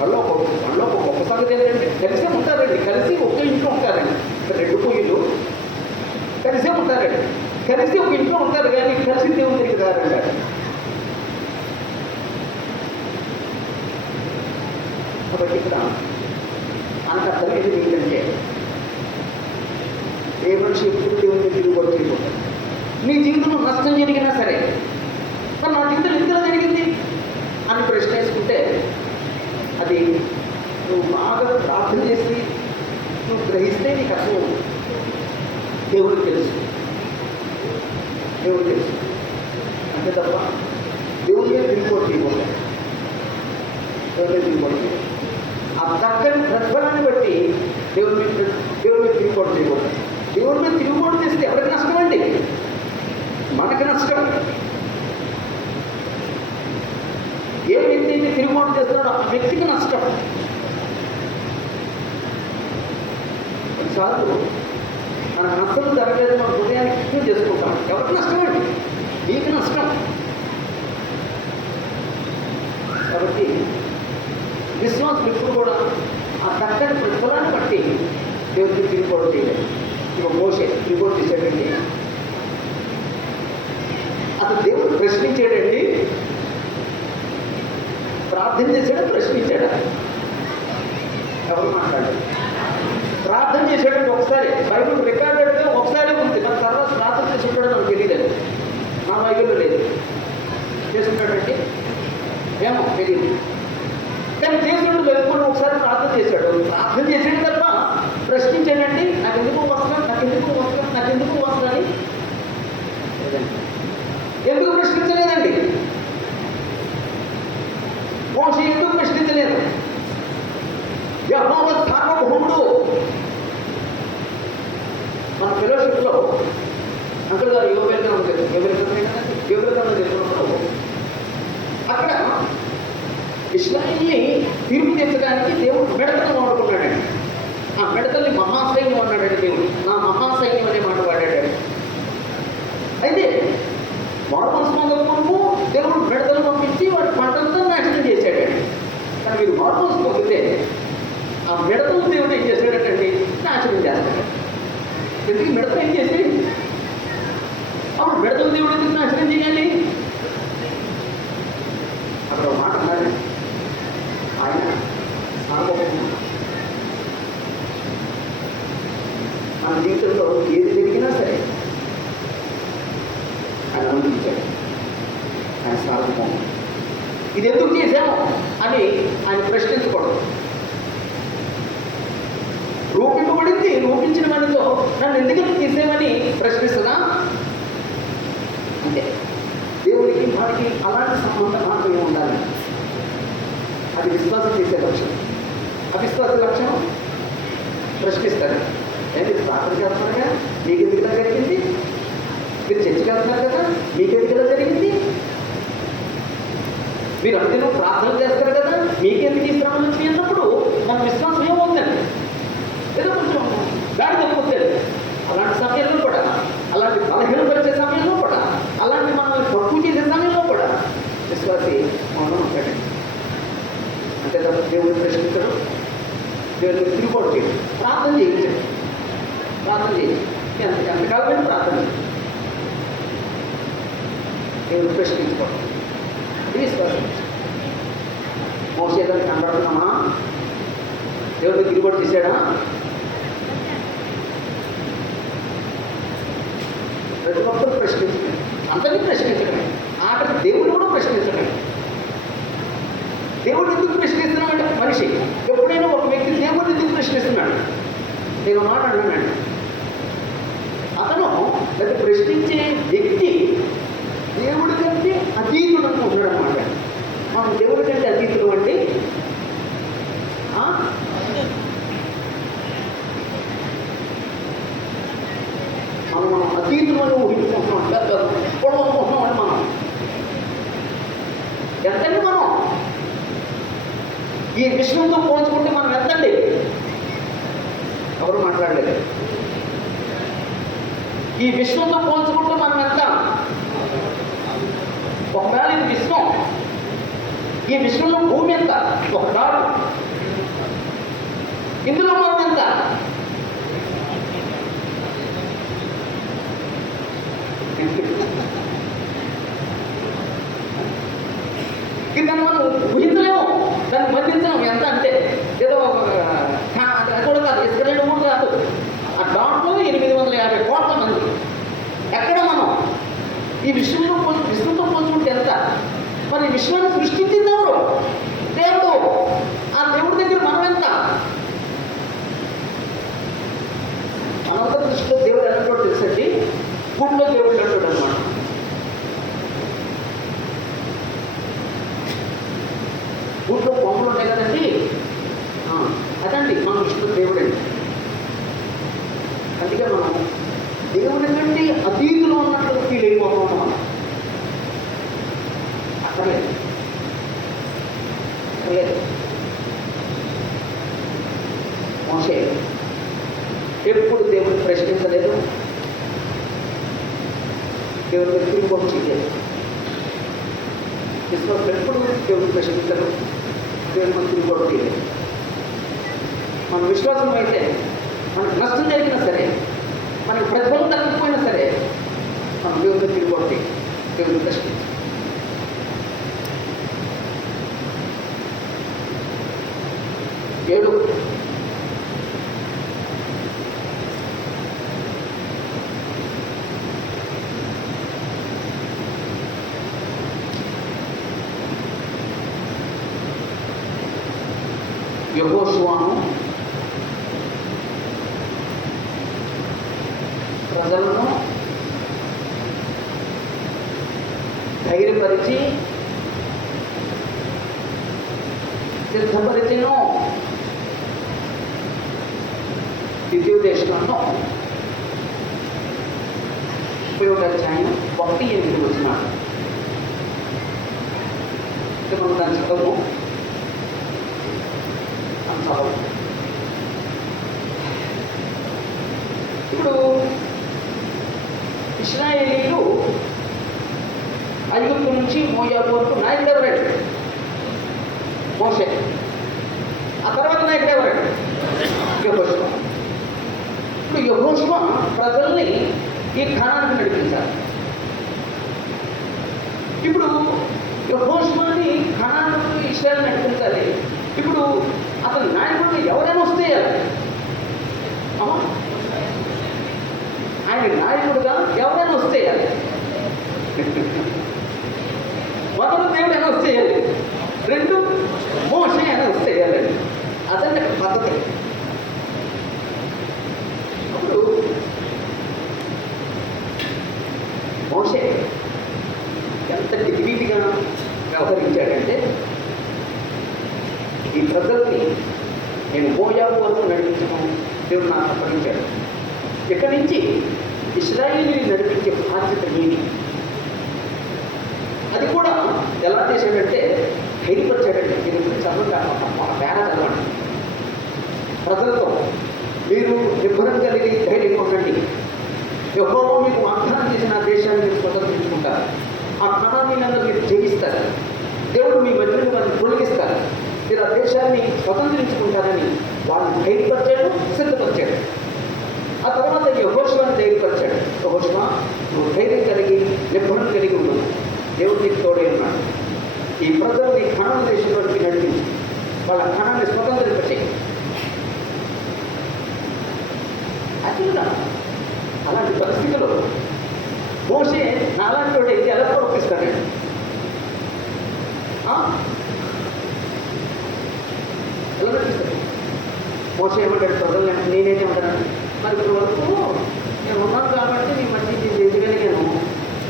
వాళ్ళు ఒక గొప్ప సంగతి ఏంటంటే కలిసే ఉంటారండి. కలిసి ఒకే ఇంట్లో ఉంటారండి. రెండు పొయ్యిలు కలిసే ఉంటారండి. కలిసి ఒక ఇంట్లో ఉంటారు కానీ కలిసి దేవుని దగ్గర రారంటారు. కాబట్టి ఇక్కడ మనకు అర్థమైంది ఏంటంటే ఏ మనిషి ఎప్పుడు దేవుని దగ్గర కూడా చేయకూడదు. నీ జీవితంలో నష్టం జరిగినా సరే మరి నా జీవితం ఎందుకు జరిగింది అని ప్రశ్న వేసుకుంటే అది నువ్వు బాగా ప్రార్థన చేసి నువ్వు గ్రహిస్తే నీకు అర్థం. దేవుడికి తెలుసు. దేవుడికి తెలుసు అంతే తప్ప దేవుడి మీద తిరిగిపోటు చేయకూడదు. దేవుడి మీద తిరిగిపోటు చేయకూడదు. ఆ దక్కని ప్రతిఫలాన్ని బట్టి దేవుడి మీద తిరిగిపోటు చేయకూడదు. దేవుడి మీద తిరిగిపోటు చేస్తే ఎవరికి నష్టం అండి? మనకి నష్టం. ఏ వ్యక్తి అయితే తిరుగుబాటు చేస్తున్నాడో ఆ వ్యక్తికి నష్టం. కొన్నిసార్లు మన నష్టం జరగలేదు, మన హృదయాన్ని కృష్ణ చేసుకుంటాం. ఎవరికి నష్టం అండి? నీకు నష్టం. కాబట్టి విశ్వాసం ఎప్పుడు కూడా ఆ చక్కని ప్రతిఫలాన్ని బట్టి దేవుడికి తిరుగుబాటు చేయలేదు. ఇక మోషే తిరుగుబాటు చేశాడండి. అసలు దేవుడు ప్రశ్నించాడండి. ప్రార్థన చేశాడు, ప్రశ్నించాడు. ఎవరు మాట్లాడారు? ప్రార్థన చేశాడంటే ఒకసారి బైబిల్ రికార్డ్ అయితే ఒకసారి ఉంది. మన తర్వాత ప్రార్థన చేసి ఉంటాడో నాకు తెలియదు. నా బైబిల్లో లేదు. చేసుకుంటాడంటే ఏమో తెలియదు. కానీ చేసినట్టు వెతుకుని ఒకసారి ప్రార్థన చేశాడు. ప్రార్థన చేసాడు తప్ప ప్రశ్నించాడండి. నాకెందుకు వస్తాను, నాకెందుకు వస్తాను, నాకెందుకు వస్తానని ఎందుకు ప్రశ్నించలేదండి? మోషే ఎందుకు ప్రశ్నించలేదు? యెహోవా సార్వభౌముడు. మన ఫెలోషిప్లో అంకుల్ గారు యోగంగా ఉంటుంది. యోగంగా తెలుసుకున్నప్పుడు అక్కడ ఇశ్రాయేల్ని తీర్పు తీర్చడానికి దేవుడు మిడతను వాడుకున్నాడండి. ఆ మిడతల్ని మహాసైన్యం అన్నాడండి దేవుడు. నా మహాసైన్యం అనే మాట వాడాడు. అయితే మారుమనసు పొందకముందు దేవుడు మిడతలు పంపించి వాడి పంటంతా నాశనం చేశాడండి. కానీ మీరు మారుమనసు పొందితే ఆ మిడతలు దేవుడు ఏం చేశాడంటే నాశనం చేస్తాడు. ఎందుకు మిడత ఏం చేసి అప్పుడు మిడతలు దేవుడు ఎందుకు నాశనం చేయాలి? అక్కడ ఒక మాట అన్నాడు ఆయన మన జీవితంలో ఏది జరిగినా సరే ఆయన అనుమతించాడు. ఆయన సాధకం ఇది ఎందుకు చేశాము అని ఆయన ప్రశ్నించకూడదు. రూపింపబడింది రూపించిన మనతో నన్ను ఎందుకు తీసేమని ప్రశ్నిస్తుందా? అంటే దేవుడికి వాడికి అలాంటి సంబంధం మాత్రమే ఉండాలి. అది విశ్వాసం చేసే లక్ష్యం. అవిశ్వాస లక్ష్యం ప్రశ్నిస్తారు. ఏంటి ప్రార్థన చేస్తున్నారుగా, మీకు ఎందుకు ఇలా జరిగింది? మీరు చర్చకి వెళ్తున్నారు కదా, మీకు ఎందుకు ఇలా జరిగింది? మీరు అందులో ప్రార్థన చేస్తారు కదా, మీకెందుకు ఈ శ్రమలు వచ్చి అన్నప్పుడు మన విశ్వాసం ఏమవుతుందండి? ఏదో కొంచెం గాడి తప్పుతుంది. అలాంటి సమయంలో కూడా, అలాంటి బలహీనపరిచే సమయంలో కూడా, అలాంటి మనల్ని తక్కువ చేసే సమయంలో కూడా విశ్వాసి మౌనం ఉంటాడు. అంతే తప్ప దేవుడిని ప్రశ్నించడం, దేవుడిని తిరుగుబాటు చేయడం, ప్రార్థన చేయించడం. ప్రార్థన చేయించు ఎంతకాలమైనా ప్రార్థన దేవుడిని ప్రశ్నించుకోవడం. ఇది విశ్వాసం. మోసేదాన్ని కనబడుతున్నామా? దేవుడిని తిరుగుబాటు చేశాడా? ప్రతి ఒక్కరు ప్రశ్నించడం, అందరినీ ప్రశ్నించడమే. ఆఖరికి దేవుడు కూడా ప్రశ్నించడమే. దేవుడు ఎందుకు ప్రశ్నిస్తున్నాడంటే మనిషి ఎప్పుడైనా ఒక వ్యక్తి దేవుడిని ఎందుకు ప్రశ్నిస్తున్నాడు? నేను మాట అన్నానండి, అతను లేదా ప్రశ్నించే వ్యక్తి దేవుడి కంటే అతీతుడు అనుకుంటున్నాడు అన్నమాట. మనం దేవుడి కంటే అతీతుడు అంటే ఈ విశ్వంతో పోల్చుకుంటే మనం ఎంతండి? ఎవరు మాట్లాడలేదు. ఈ విశ్వంతో పోల్చుకుంటే మనం ఎంత? ఒకవేళ ఇది విశ్వం, ఈ విశ్వంలో భూమి ఎంత? ఒక డాట్. ఇందులో మనం ఎంత? దాన్ని మనం ఊహించలేము, దాన్ని మధ్యించలేము. ఎంత అంటే ఏదో అది కూడా కాదు, ఇస్రాయేల్ కూడా కాదు. ఆ దాంట్లో 850 కోట్ల మంది. ఎక్కడ మనం ఈ విశ్వంతో పోల్చుకుంటే ఎంత? మరి విశ్వాన్ని సృష్టించింది ఎవరు? దేవుడు. ఆ దేవుడి దగ్గర మనం ఎంత? మనవత దృష్టిలో దేవుడు ఎలాంటి తెలుసండి? గుడిలో దేవుడు అంటాడు అనమాట. గుడిలో బొమ్మలు ఉంటాయి కదండి, అదండి మన దృష్టిలో దేవుడు అండి. అందుకే మనం దేవుడి కంటే అతీతులో ఉన్నట్లు ఫీల్ అయిపోతాం. మనం అక్కర్లేదు. మోషే ఎప్పుడు దేవుడిని ప్రశ్నించలేదు, దేవుడి దగ్గర తిరుగుబాటు చేయలేదు. విశ్వాసం ఎప్పుడు దేవుడిని ప్రశ్నించరు, దేవుడి మనం తిరుగుబాటు చేయలేదు. మన విశ్వాసం అయితే మనకు నష్టం జరిగినా సరే, మనకు ప్రతిఫలం తగ్గిపోయినా సరే, మనం దేవుడిని తిరుగుబాటు చేయాలి, దేవుడిని ప్రశ్నించాలి. ఏడు, యెహోషువను ప్రజలను ధైర్యపరిచి సిద్ధపరిచిను. ద్వితీయోపదేశకాండం 31:1-8 వచనాలు. మనం దాని చదవము. ఇప్పుడు ఇశ్రాయేలీలు ఐగుప్తు నుంచి మోయాబు వరకు నాయకుడు ఎవరండి? మోషే. ఆ తర్వాత నాయకుడు ఎవరండి? యెహోషువ. ఇప్పుడు యెహోషువ ప్రజల్ని ఈ ఖానానికి నడిపించాలి. ఇప్పుడు యెహోషువని ఖానానికి ఇశ్రాయేలు నడిపించాలి. ఇప్పుడు అతని నాయకుడిని ఎవరైనా వస్తే ఆయన నాయకుడుగా ఎవరైనా వస్తేయాలి. మొదలు దేవుడు అయినా వస్తేయాలి, రెండు మోషే అయినా వస్తేయాలండి. అదంటే పద్ధతి. అప్పుడు మోషే ఎంత డిగ్రీగా వ్యవహరించాడంటే, ఈ ప్రజల్ని నేను మోయాబు వరకు నడిపించడం దేవుడు నాకు అప్పగించాడు. ఇక్కడి నుంచి ఇశ్రాయేలుని నడిపించే బాధ్యత నీది. అది కూడా ఎలా చేశాడంటే ధైర్యపరిచాడంటే, దీని గురించి చదవడం మన పేర చదవండి. ప్రజలతో మీరు నిబ్బరం కలిగి ధైర్యంగా ఉండండి. యెహోవా మీకు వాగ్దానం చేసిన ఆ దేశాన్ని మీరు స్వతంత్రించుకుంటారు. ఆ ప్రణాళికలను మీరు జయిస్తారు. దేవుడు మీ మధ్యలో వారిని తొలగిస్తారు. మీరు ఆ దేశాన్ని స్వతంత్రించుకుంటారని వాళ్ళని ధైర్యపరిచాడు, సిద్ధపరిచాడు. ఆ తర్వాత యెహోషువని ధైర్యపరిచాడు. యెహోషువ, నువ్వు ధైర్యం కలిగి నిబ్బరం కలిగి ఉన్నావు, దేవుడు నీకు తోడే ఉన్నాడు. ఈ ప్రజల్ని కనాను దేశంలోకి నడిపించి వాళ్ళ కణాన్ని స్వతంత్రింపచేయి. యాక్చువల్గా అలాంటి పరిస్థితుల్లో మోషే నాలాంటి వాడు అయితే ఎలా ప్రవర్తిస్తాడండి? ఎలా నడిపిస్తాడు? మోషే ఏమంటాడు? ప్రజల్ని నేనైతే ఉంటాను, మరి ఇప్పుడు వరకు నేను ఉన్నాను కాబట్టి నీ మంచి నేను చేయగలిగాను,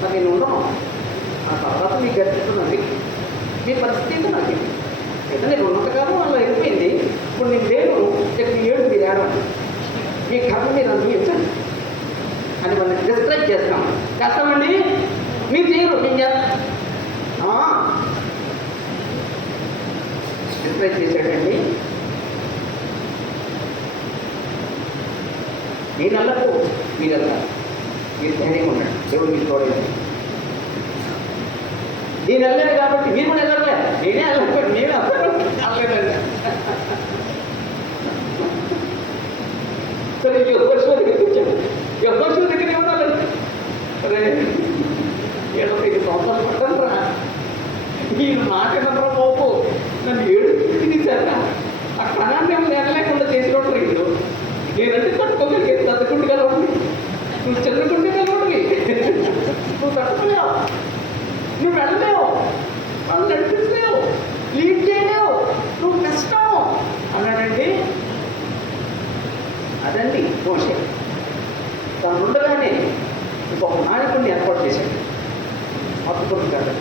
మరి నేను ఉండను. ఆ తర్వాత మీకు గర్పిస్తున్నది మీ పరిస్థితి నాకు అయితే నేను ఉన్నంతకాలం వాళ్ళు అయిపోయింది. ఇప్పుడు నేను లేను, ఇక్కడ ఏడు మీరు ఏడవండి, మీ కర్మ మీరు అనుభవించండి అని మనం డిస్క్రైబ్ చేస్తామండి. మీరు చేయరు, నేను చేస్తాను. ఎక్సర్సైజ్ చేశాడండి. నేను వెళ్ళకు, మీరు వెళ్తారు, మీరు ధైర్యంగా ఉండండి, దేవుడు మీకు తోడైంది. నేను వెళ్ళలేదు కాబట్టి మీరు కూడా వెళ్ళలే, నేనే వెళ్ళకపోతే నేను వెళ్ళలేదు. సరే యెహోషువ దగ్గరికి వచ్చాను. యెహోషువ దగ్గర ఉండాలండి. అరే ఇది సంవత్సరాలు పడ్డాను రా, నేను మాట్లాడరా బాబు, నన్ను ఏడు తినేసారా, ఆ కణాన్ని వెళ్ళలేకుండా చేసినట్టు వీళ్ళు. నేనంటే తట్టుకోగలిగే, తట్టుకుంటూ కలవండి, నువ్వు చెల్లుకుంటే కలవండి, నువ్వు తట్టుకోలేవు, నువ్వు వెళ్ళలేవు, వాళ్ళు నడిపించలేవు, లీడ్ చేయలేవు, నువ్వు కష్టం అన్నాడండి. అదండి మోషే. తను ఉండగానే ఇంకొక నాయకుడిని ఏర్పాటు చేశాడు. అద్భుతం కాదు,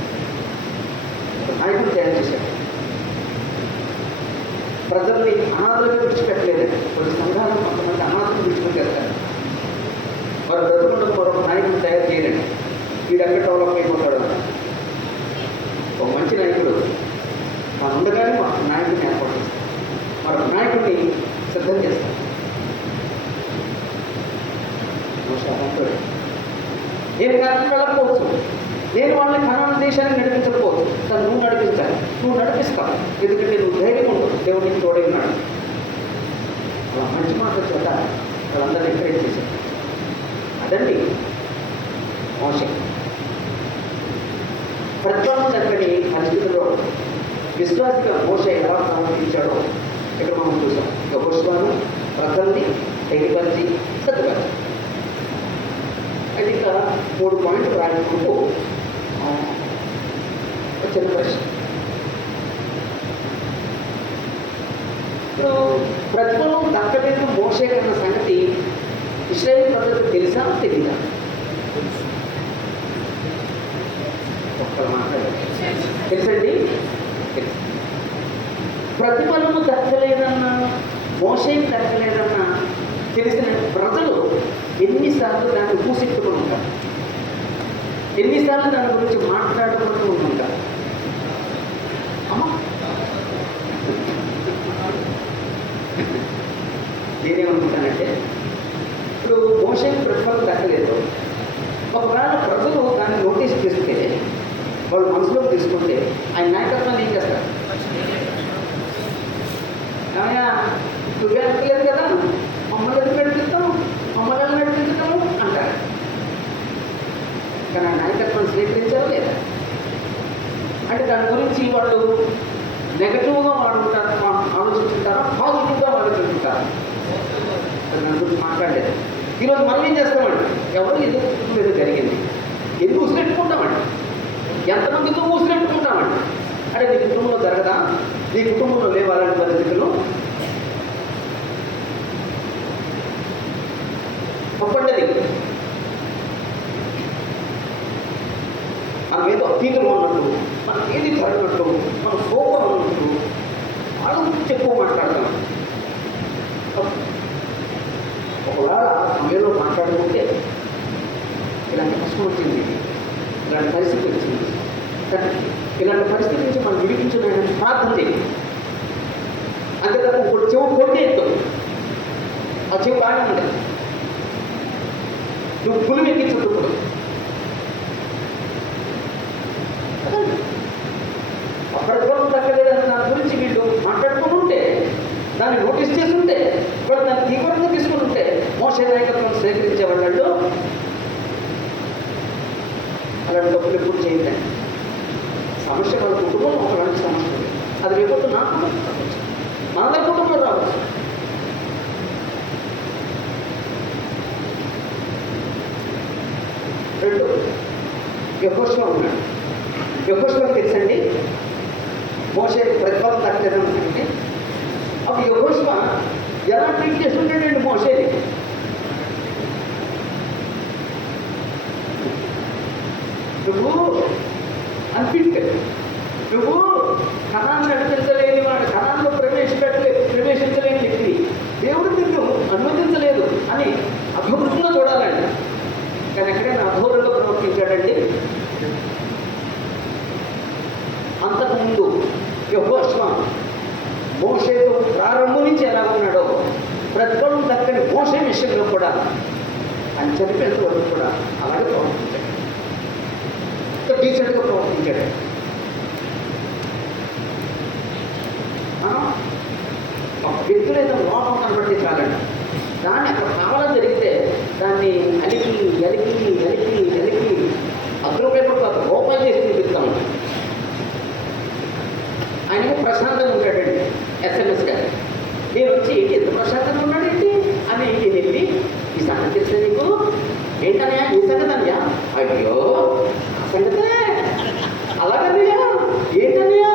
ఒక నాయకుడిని తయారు చేశాడు. ప్రజల్ని అనాథలుగా విడిచిపెట్టలేదండి. కొన్ని సంఘాలు కొంతమంది అనాథలు విడిచిపెట్టేస్తారు. వారు బ్రతుకుండకు మరొక నాయకుడిని తయారు చేయలేండి. వీడు ఎక్కడ డెవలప్ అయిపోతాడు. ఒక మంచి నాయకుడు మనం ఉండగానే మన నాయకుడిని ఏర్పాటు చేస్తాం, మరొక నాయకుడిని సిద్ధం చేస్తాం. నేను కారణం వెళ్ళకపోవచ్చు, నేను వాళ్ళని కనాన దేశాన్ని నడిపించకపోవచ్చు, కానీ నువ్వు నడిపించాలి, నువ్వు నడిపిస్తావు, ఎందుకంటే నువ్వు ధైర్యం ఉండవు, దేవుడికి తోడై ఉన్నాడు. అలా మంచి మాట చోట వాళ్ళందరినీ ఎంకరేజ్ చేశారు. అదండి మోషే. ప్రతిఫలం చక్కని పరిస్థితుల్లో విశ్వాసిగా మోషే ఎలా ప్రవర్తించాడో ఇక్కడ మనం చూసాం. యెహోషువను ప్రజల్ని ధైర్యపరిచి సత్తుపరిచి. అయితే ఇంకా 3 పాయింట్లు రాయకుంటూ చిన్న ప్రశ్న. ఇప్పుడు ప్రతిఫలం దక్కలేదు మోషే అన్న సంగతి ఇశ్రాయేలు ప్రజలకు తెలుసా తెలీదా? ఒక్కరు మాట్లాడారు. తెలుసండి, తెలుసు. ప్రతిఫలము దక్కలేదన్నా, మోషేకి దక్కలేదన్నా తెలిసిన ప్రజలు ఎన్నిసార్లు దాన్ని పూసెట్టుకుని ఉంటారు, ఎన్నిసార్లు దాని గురించి మాట్లాడుకుంటూ ఉంటారు. అమ్మా నేనేమనుకుంటానంటే, ఇప్పుడు మోషేకి ప్రతిఫలం దక్కలేదు, ఒకవేళ ప్రజలు దాన్ని నోటీస్ చేస్తే, వాళ్ళు మనసులోకి తీసుకుంటే ఆయన నాయకత్వాన్ని ఏం చేస్తారు? ఏమయ్యా నువ్వే అనుకోలేదు కదా, మమ్మల్ని ఎందుకు నడిపిస్తాం, మమ్మల్ని నడిపించటము అంటారు. కానీ ఆ నాయకత్వం స్వీకరించారా లేదా? అంటే దాని గురించి వాళ్ళు నెగటివ్గా వాడుంటారు, ఆలోచించుంటారా, పాజిటివ్గా ఆలోచించుంటారు. దాని గురించి మాట్లాడలేదు. ఈరోజు మనం ఏం చేస్తామండి, ఎవరు ఏదో జరిగింది ఎందుకు ఉసిరెట్టుకుంటామండి, ఎంతమందితో ఉసిరెట్టుకుంటామండి. అంటే నీ కుటుంబంలో జరగదా, నీ కుటుంబంలో లేవు అలాంటి పరిస్థితులు? ఒప్పండది మనం ఏదో అతీతులు ఉన్నట్టు, మనం ఏది జరగనట్టు, మన సూపర్ ఉన్నట్టు వాళ్ళు ఎక్కువ మాట్లాడతాం. ఒకవేళ సమయంలో మాట్లాడుకుంటే ఇలాంటి కష్టం వచ్చింది, ఇలాంటి పరిస్థితి వచ్చింది, ఇలాంటి పరిస్థితి నుంచి మనం విడిపించడానికి ప్రార్థన చేయాలి. అంతేకాక ఇంకోటి చెవు కొట్టే ఎత్తాం, ఆ చెవు బాగానే ఉండదు, నువ్వు పులి ఎక్కించదు కూడా. అప్పటివరకు దక్కలేదని దాని గురించి వీళ్ళు మాట్లాడుకుని ఉంటే, దాన్ని నోటీస్ చేస్తుంటే, వాళ్ళు దాన్ని తీవ్రంగా తీసుకుని ఉంటే మోషే నాయకత్వం స్వీకరించే వాళ్ళు అలాంటి తప్పులు ఎప్పుడు చేయండి. సమస్య వాళ్ళ కుటుంబం ఒకలాంటి సమస్య, అది రేపొద్దు నా కుటుంబం రావచ్చు, మనందరి కుటుంబం రావచ్చు. రెండు, యెహోషువ ఉన్నాడు. యెహోషువ తెలుసండి మోషే ప్రతిఫలం దక్కలేదనుకుంటే, అప్పుడు యెహోషువ ఎలా ట్రీట్ చేస్తుంటాడండి మోషేని? నువ్వు అన్ఫిట్, నువ్వు కణాన్ని నడిపించలేని వాడు, కణాల్లో ప్రవేశించలేని వ్యక్తి, దేవుడు నిన్ను అనుమతించలేదు అని అభివృద్ధిలో చూడాలండి. కానీ ఎక్కడైనా అఘోరంగా ప్రవర్తించాడండి. అంతకుముందు యెహోషువ మోషేతో ప్రారంభం నుంచి ఎలా ఉన్నాడో ప్రతిఫలం దక్కని మోషే విషయంలో కూడా ఆయన చనిపోయేంత వరకు కూడా అలాగే ప్రవర్తించాడు. ఇంకా డీసెంట్గా ప్రవర్తించాడు. ఒక వ్యక్తులు ఏదో లోపం కనబడితే చాలండి, దాన్ని అక్కడ కావాలని జరిగితే దాన్ని అలికి ఎలికి ఎలికి ఎలికి అదృపేపర్ ఒక రూపాయలు చేసి చూపిస్తాము. ఆయన ప్రశాంతంగా ఉంటాడండి. SMS గారు నేను వచ్చి ఎంత ప్రశాంతంగా ఉన్నాడండి అని నేను వెళ్ళి ఈ సంగతి తెలిసే నీకు ఏంటనయా ఈ సంగతి అన్నయా, అయ్యో ఆ సంగతే అలాగన్నయ్యా ఏంటన్నయ్యా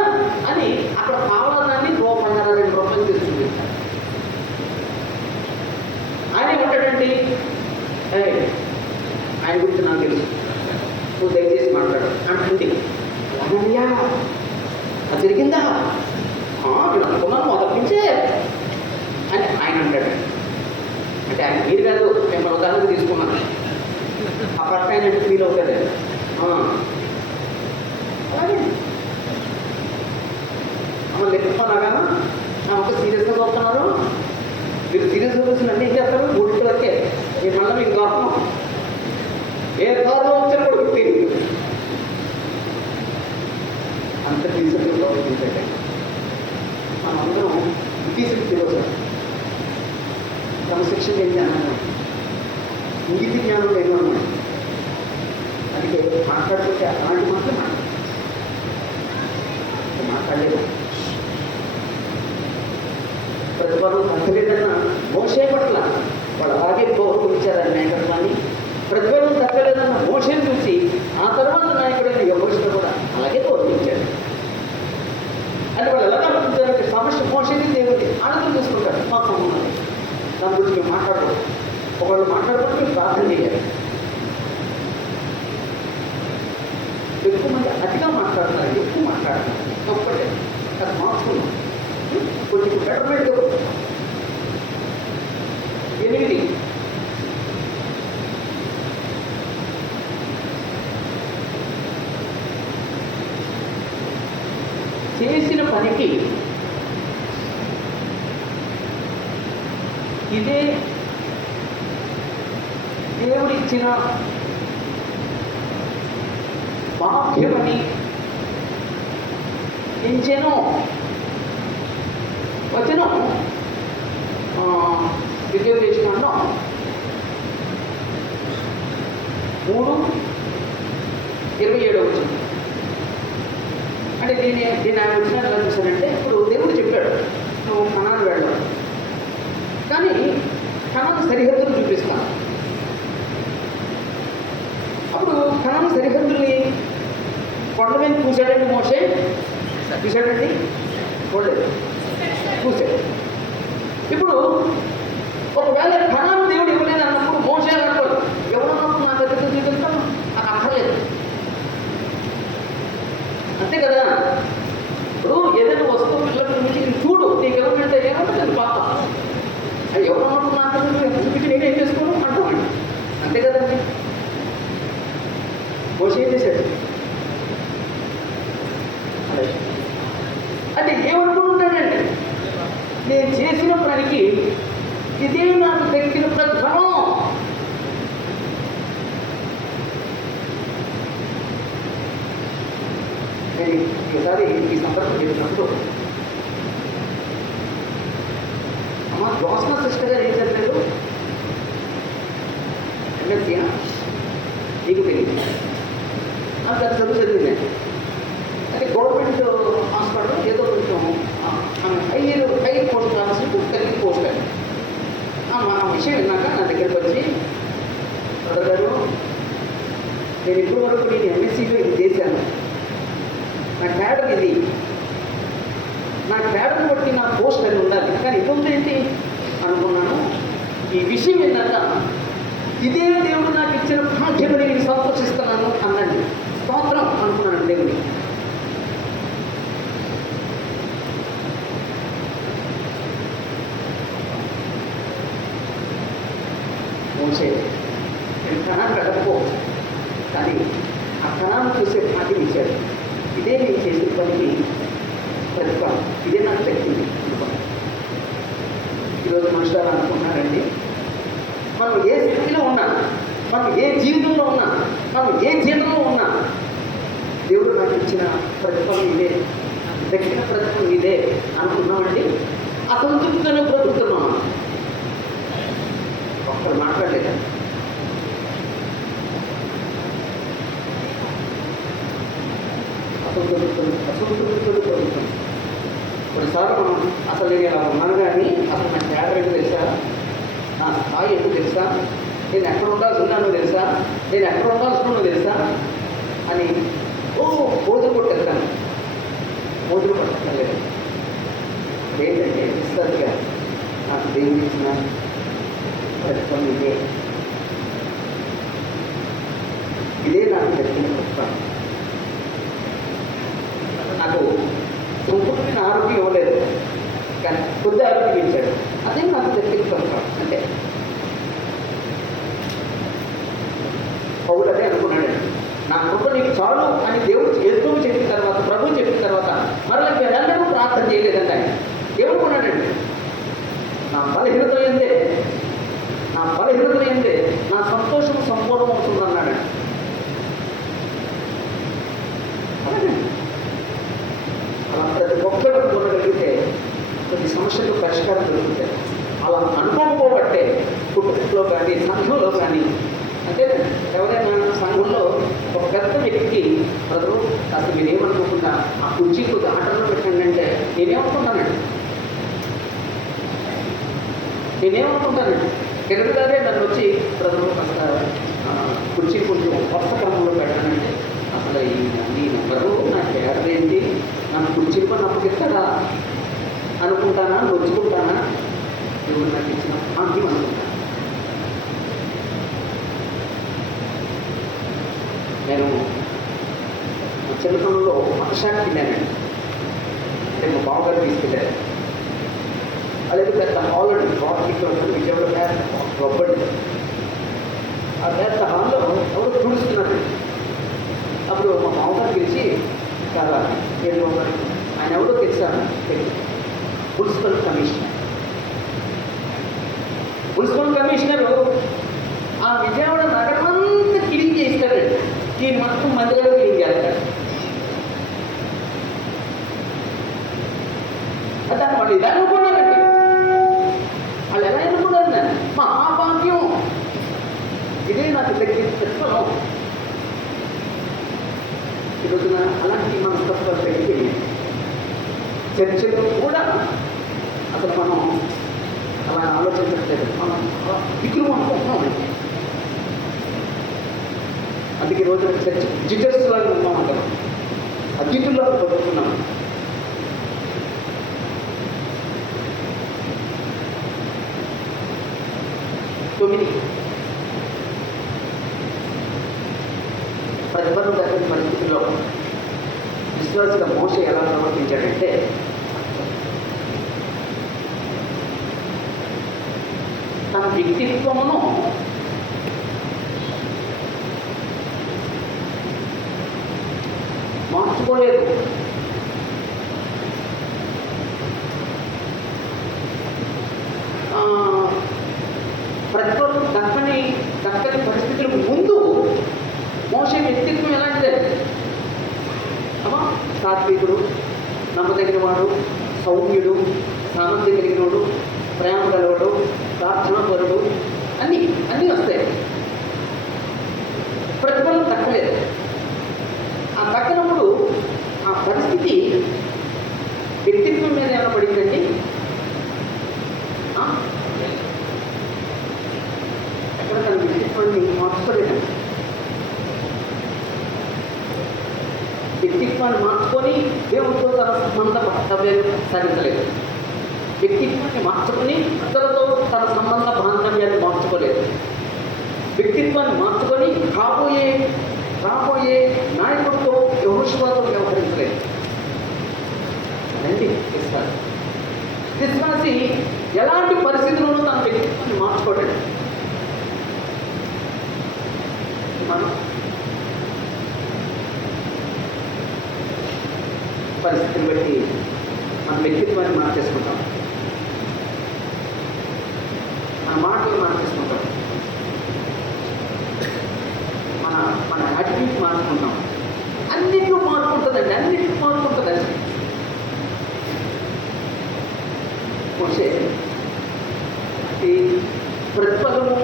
అని అక్కడ కావాలన్నాన్ని రూపాయన్నర 2 రూపాయలు చేసి చూపిస్తాను. ఆయన ఏమంటాడండి, ఆయన గురించి నాకు తెలుసు, నువ్వు దయచేసి మాట్లాడు అంటుంది. అలాగన్నయ్యా అది జరిగిందా, నేను అనుకున్నాను మొదటి నుంచే అని ఆయన అంటాడు. అంటే ఆయన మీరు కాదు, మేము ఉదాహరణ తీసుకున్నాను. ఆ పక్క ఆయన అంటే ఫీల్ అవుతుంది. అలాగే అమ్మ లెక్కలాగా ఒక సీరియస్గా చూస్తున్నారు. మీరు సీరియస్గా చూసి నన్ను ఏం చేస్తారు, 3 వరకే మీరు మళ్ళీ మీకు గొప్పం ఏ కారులో వచ్చారో కూడా తెలియదు. అంత డీసెంట్గా ప్రవర్తించండి. మనం అందరం డీసెంట్ ఈరోజు క్రమశిక్షణ ఏంటి అన్నాను, ఇంగితి జ్ఞానం లేదు అన్నాను. అందుకే మాట్లాడుతుంటే అలాంటి మాత్రం మాట్లాడలేదు. ప్రతిఫలం దక్కలేదన్న మోషే పట్ల వాళ్ళు అలాగే గౌరవించారు నాయకత్వాన్ని. ప్రతిఫలం దక్కలేదన్న మోషేని చూసి ఆ తర్వాత నాయకుడైన యెహోషువ కూడా అలాగే గౌరవించాడు. అంటే వాళ్ళు ఎలా గౌరవించారంటే సమస్య మోషేని దేవుడి ఆనందం చూసుకుంటారు. మా సంబంధం దాని గురించి మేము మాట్లాడకూడదు. ఒకళ్ళు మాట్లాడుకుంటే మేము ప్రార్థన చేయాలి. ఎక్కువ మంది అతిగా మాట్లాడుతున్నారు, ఎక్కువ మాట్లాడుతున్నారు. ఒక్కటే అది మార్చుకున్నాం, కొంచెం బెటర్మెంట్ 8 చేసిన పనికి ఇదే దేవుడిచ్చిన వాక్యమని ఎంచెను వచనం విజయోదేశంలో 3:27 వచ్చింది. అంటే దీని ఆయన వచ్చిన ఎలా చూశానంటే, ఇప్పుడు దేవుడు చెప్పాడు నువ్వు కనాను వెళ్ళావు, కానీ కనాను సరిహద్దులు చూపిస్తాను. అప్పుడు కనాను సరిహద్దుల్ని కొండ మీద చూశాడండి మోషే. చూశాడండి, చూడలేదు, చూశాడు. ఇప్పుడు ఒకవేళ కనాను దేవుడు ఇవ్వలేదు అన్నప్పుడు మోషే అనుకోదు, ఎవరన్నప్పుడు నా దగ్గర చూపిస్తాను నాకు అక్కర్లేదు, అంతే కదా. ఇప్పుడు ఏదైనా వస్తువు పిల్లల నుంచి చూడు, నీకు ఎవరంటే ఏమంటుంది పాప, అది ఎవరన్నప్పుడు నా దగ్గర చూపించి నేనేం చేసుకోను అంటామండి, అంతే కదండి. మోషే ఏం చేశాడు అంటే ఏమనుకుంటాడండి, నేను చేసిన పనికి ఇదే నాకు దక్కిన ప్రతిఫలం. నేను ఈసారి ఈ సందర్భం చెప్పినప్పుడు అమ్మ జోస్నా సిస్టర్ గారు ఏం చెప్పలేదు, MSc నీకు తెలియదు, నాకు అది చదివింది. అంటే గవర్నమెంట్ హాస్పిటల్ ఏదో కొంచెం హై పోస్ట్ కావాల్సి కలిగి పోస్ట్ అని ఆ విషయం విన్నాక నా దగ్గరికి వచ్చి, బ్రదర్ గారు నేను ఇప్పటి వరకు నేను MScలో ఇది చేశాను, నా క్యాడర్ ఇది, నా క్యాడర్ని బట్టి నా పోస్ట్ అని ఉండాలి, కానీ ఇబ్బంది ఏంటి అనుకున్నాను. ఈ విషయం ఏంటంటే ఇదే దేవుడు నాకు ఇచ్చిన భాగ్యమని నేను సంతోషిస్తున్నాను అన్నాడు. స్తోత్రం అనుకున్నాను దేవుని. మోషే నేను కణాన్ని వెళ్ళకపోవచ్చు, కానీ ఆ కణాన్ని చూసే భాగ్యం ఇచ్చాడు. ఇదే నేను చేసిన పనికి ప్రతిఫలం, ఇదే నాకు దక్కింది. ఈరోజు మనుషులు అనుకుంటున్నారండి, మనం ఏ స్థితిలో ఉన్నా, మనం ఏ జీవితంలో ఉన్నా, మనం ఏ జీవితంలో ఉన్నా, దేవుడు నాకు ఇచ్చిన ప్రతిఫలం ఇదే, దక్కిన ప్రతిఫలం ఇదే అనుకున్నామండి. అసంతృప్తితోనే బ్రతుకుతున్నాం. ఒక్కరు మాట్లాడలేదా? అసంతృప్తితో బ్రతుకుతున్నాం. కొన్నిసార్లు మనం అసలు నేను ఇలా ఉన్నాను కానీ అసలు నా క్యాడర్ ఏంటో తెలుసా, నా స్థాయి ఏంటో తెలుసా, నేను ఎక్కడ ఉండాల్సి ఉన్నానో తెలుసా, నేను ఎక్కడ ఉండాల్సి ఉన్నానో తెలుసా అని పోజులు కొట్టేస్తాను. పోజులు పట్టలేదు. ఏంటంటే విస్తృతిగా నాకు దేవుడు ఇచ్చిన ప్రతిఫలం ఇదే నాకు దక్కిన ప్రతిఫలం. నాకు సంపూర్ణ ఆరోగ్యం ఇవ్వలేదు కానీ కొద్ది ఆరోగ్యం ఇచ్చాడు, అదే నాకు దక్కిన ప్రతిఫలం. అంటే పౌలు అదే అనుకున్నాడు, నా కృప నీకు చాలు అని దేవుడు యేసు చెప్పిన తర్వాత, ప్రభు చెప్పిన తర్వాత మరలా వీళ్ళందరూ ప్రార్థన చేయలేదండి. ఆయన ఏమనుకున్నాడండి, నా బలహీనత ఏందే నా సంతోషం సంపూర్ణం అవుతుంది అన్నాడు. అలా ప్రతి ఒక్కరు కొనగలిగితే కొన్ని సమస్యలకు పరిష్కారం దొరుకుతాయి. అలా అనుకోకపోబట్టే కుటుంబంలో కానీ సంఘంలో కానీ, అంటే ఎవరైనా సంఘంలో ఒక పెద్ద వ్యక్తికి ప్రజలు అసలు మీరేమనుకోకుండా ఆ కుర్చీకు ఆటలో పెట్టండి అంటే నేనేమనుకుంటానండి కిరణ్ గారే నన్ను వచ్చి ప్రజలు కాస్త కుర్చీ కొంచెం కొత్త క్రమంలో పెట్టానంటే అసలు ఈ నెంబరు నా క్యాడర్ ఏంటి, నన్ను కుర్చీ పని అప్పగిస్తారా అనుకుంటానా, నొచ్చుకుంటానా, దేవుడు నాకు ఇచ్చిన భాగ్యం అనుకుంటాను. నేను మా చిన్నతనంలో మతశాఖకి వెళ్ళానండి. అంటే మా బావగారు తీసుకెళ్ళారు. అలాగే పెద్ద హాల్ అండి, బాగా విజయవాడ పెద్ద గొప్పండి. ఆ పెద్ద హాల్లో ఎవరు తుడుస్తున్నాడు. అప్పుడు మా మామగారు పిలిచి చాలా ఏదో ఆయన ఎవరో తెలుసా, మున్సిపల్ కమిషనరు ఆ విజయవాడ నగరమంతా క్లీన్ చేస్తాడండి. దీని మొత్తం మందిరాలు క్లీన్ చేస్తాడు. దాన్ని వాళ్ళు ఇలా అనుకున్నారండి. వాళ్ళు ఎలా అనుకున్నారు, మహాభాగ్యం ఇదే నాకు దగ్గర ప్రతిఫలం. ఈరోజున అలాంటి మనస్తత్వాలు తగ్గిపోయి చర్చలో కూడా అసలు మనం అలా ఆలోచించట్లేదు. మనం విగ్రహం అనుకుంటున్నాం. అందుకే రోజున చర్చ జిటర్స్ లాగా ఉన్నామంటాం, అతిథుల్లో బతుకున్నాం. ప్రతిఫలం దక్కని పరిస్థితుల్లో విశ్వాసుల మోషే ఎలా ప్రవర్తించాడంటే, తన వ్యక్తిత్వమును మార్చుకోలేదు. ప్రతిఫలం దక్కని పరిస్థితులకు ముందు మోషే వ్యక్తిత్వం ఎలాంటిదే, సాత్వికుడు, నమ్మదగిన వాడు, సౌమ్యుడు, సామర్థ్యం కలిగినవాడు, ప్రేమ కలవాడు, ప్రార్థన పరుడు, అన్నీ వస్తాయి. ప్రతిఫలం దక్కలేదు. ఆ దక్కనప్పుడు ఆ పరిస్థితి వ్యక్తిత్వం మీద ఏమైనా పడిందండి? ఎక్కడ తన వ్యక్తిత్వాన్ని మార్చుకోలేదండి. వ్యక్తిత్వాన్ని మార్చుకొని దేవుడితో తన సంబంధ బాంధవ్యాన్ని సాగించలేదు. వ్యక్తిత్వాన్ని మార్చుకొని ఇతరులతో తన సంబంధ బాంధవ్యాన్ని మార్చుకోలేదు. వ్యక్తిత్వాన్ని మార్చుకొని రాబోయే నాయకుడితో యెహోషువతో వ్యవహరించలేదు. అదండి విశ్వాసి ఎలాంటి పరిస్థితుల్లోనూ తన వ్యక్తిత్వాన్ని మార్చుకోలేదు. మనం పరిస్థితిని బట్టి మన వ్యక్తిత్వాన్ని మార్చేసుకుంటాం. ఆలోచన మార్చేసుకుంటాం, మన మన యాటిట్యూడ్ మార్చుకుంటాం. అన్నింటిలో మార్పు ఉంటుందండి, అన్నింటిలో మార్పు ఉంటుందండి. మోషే ఈ ప్రతిఫలము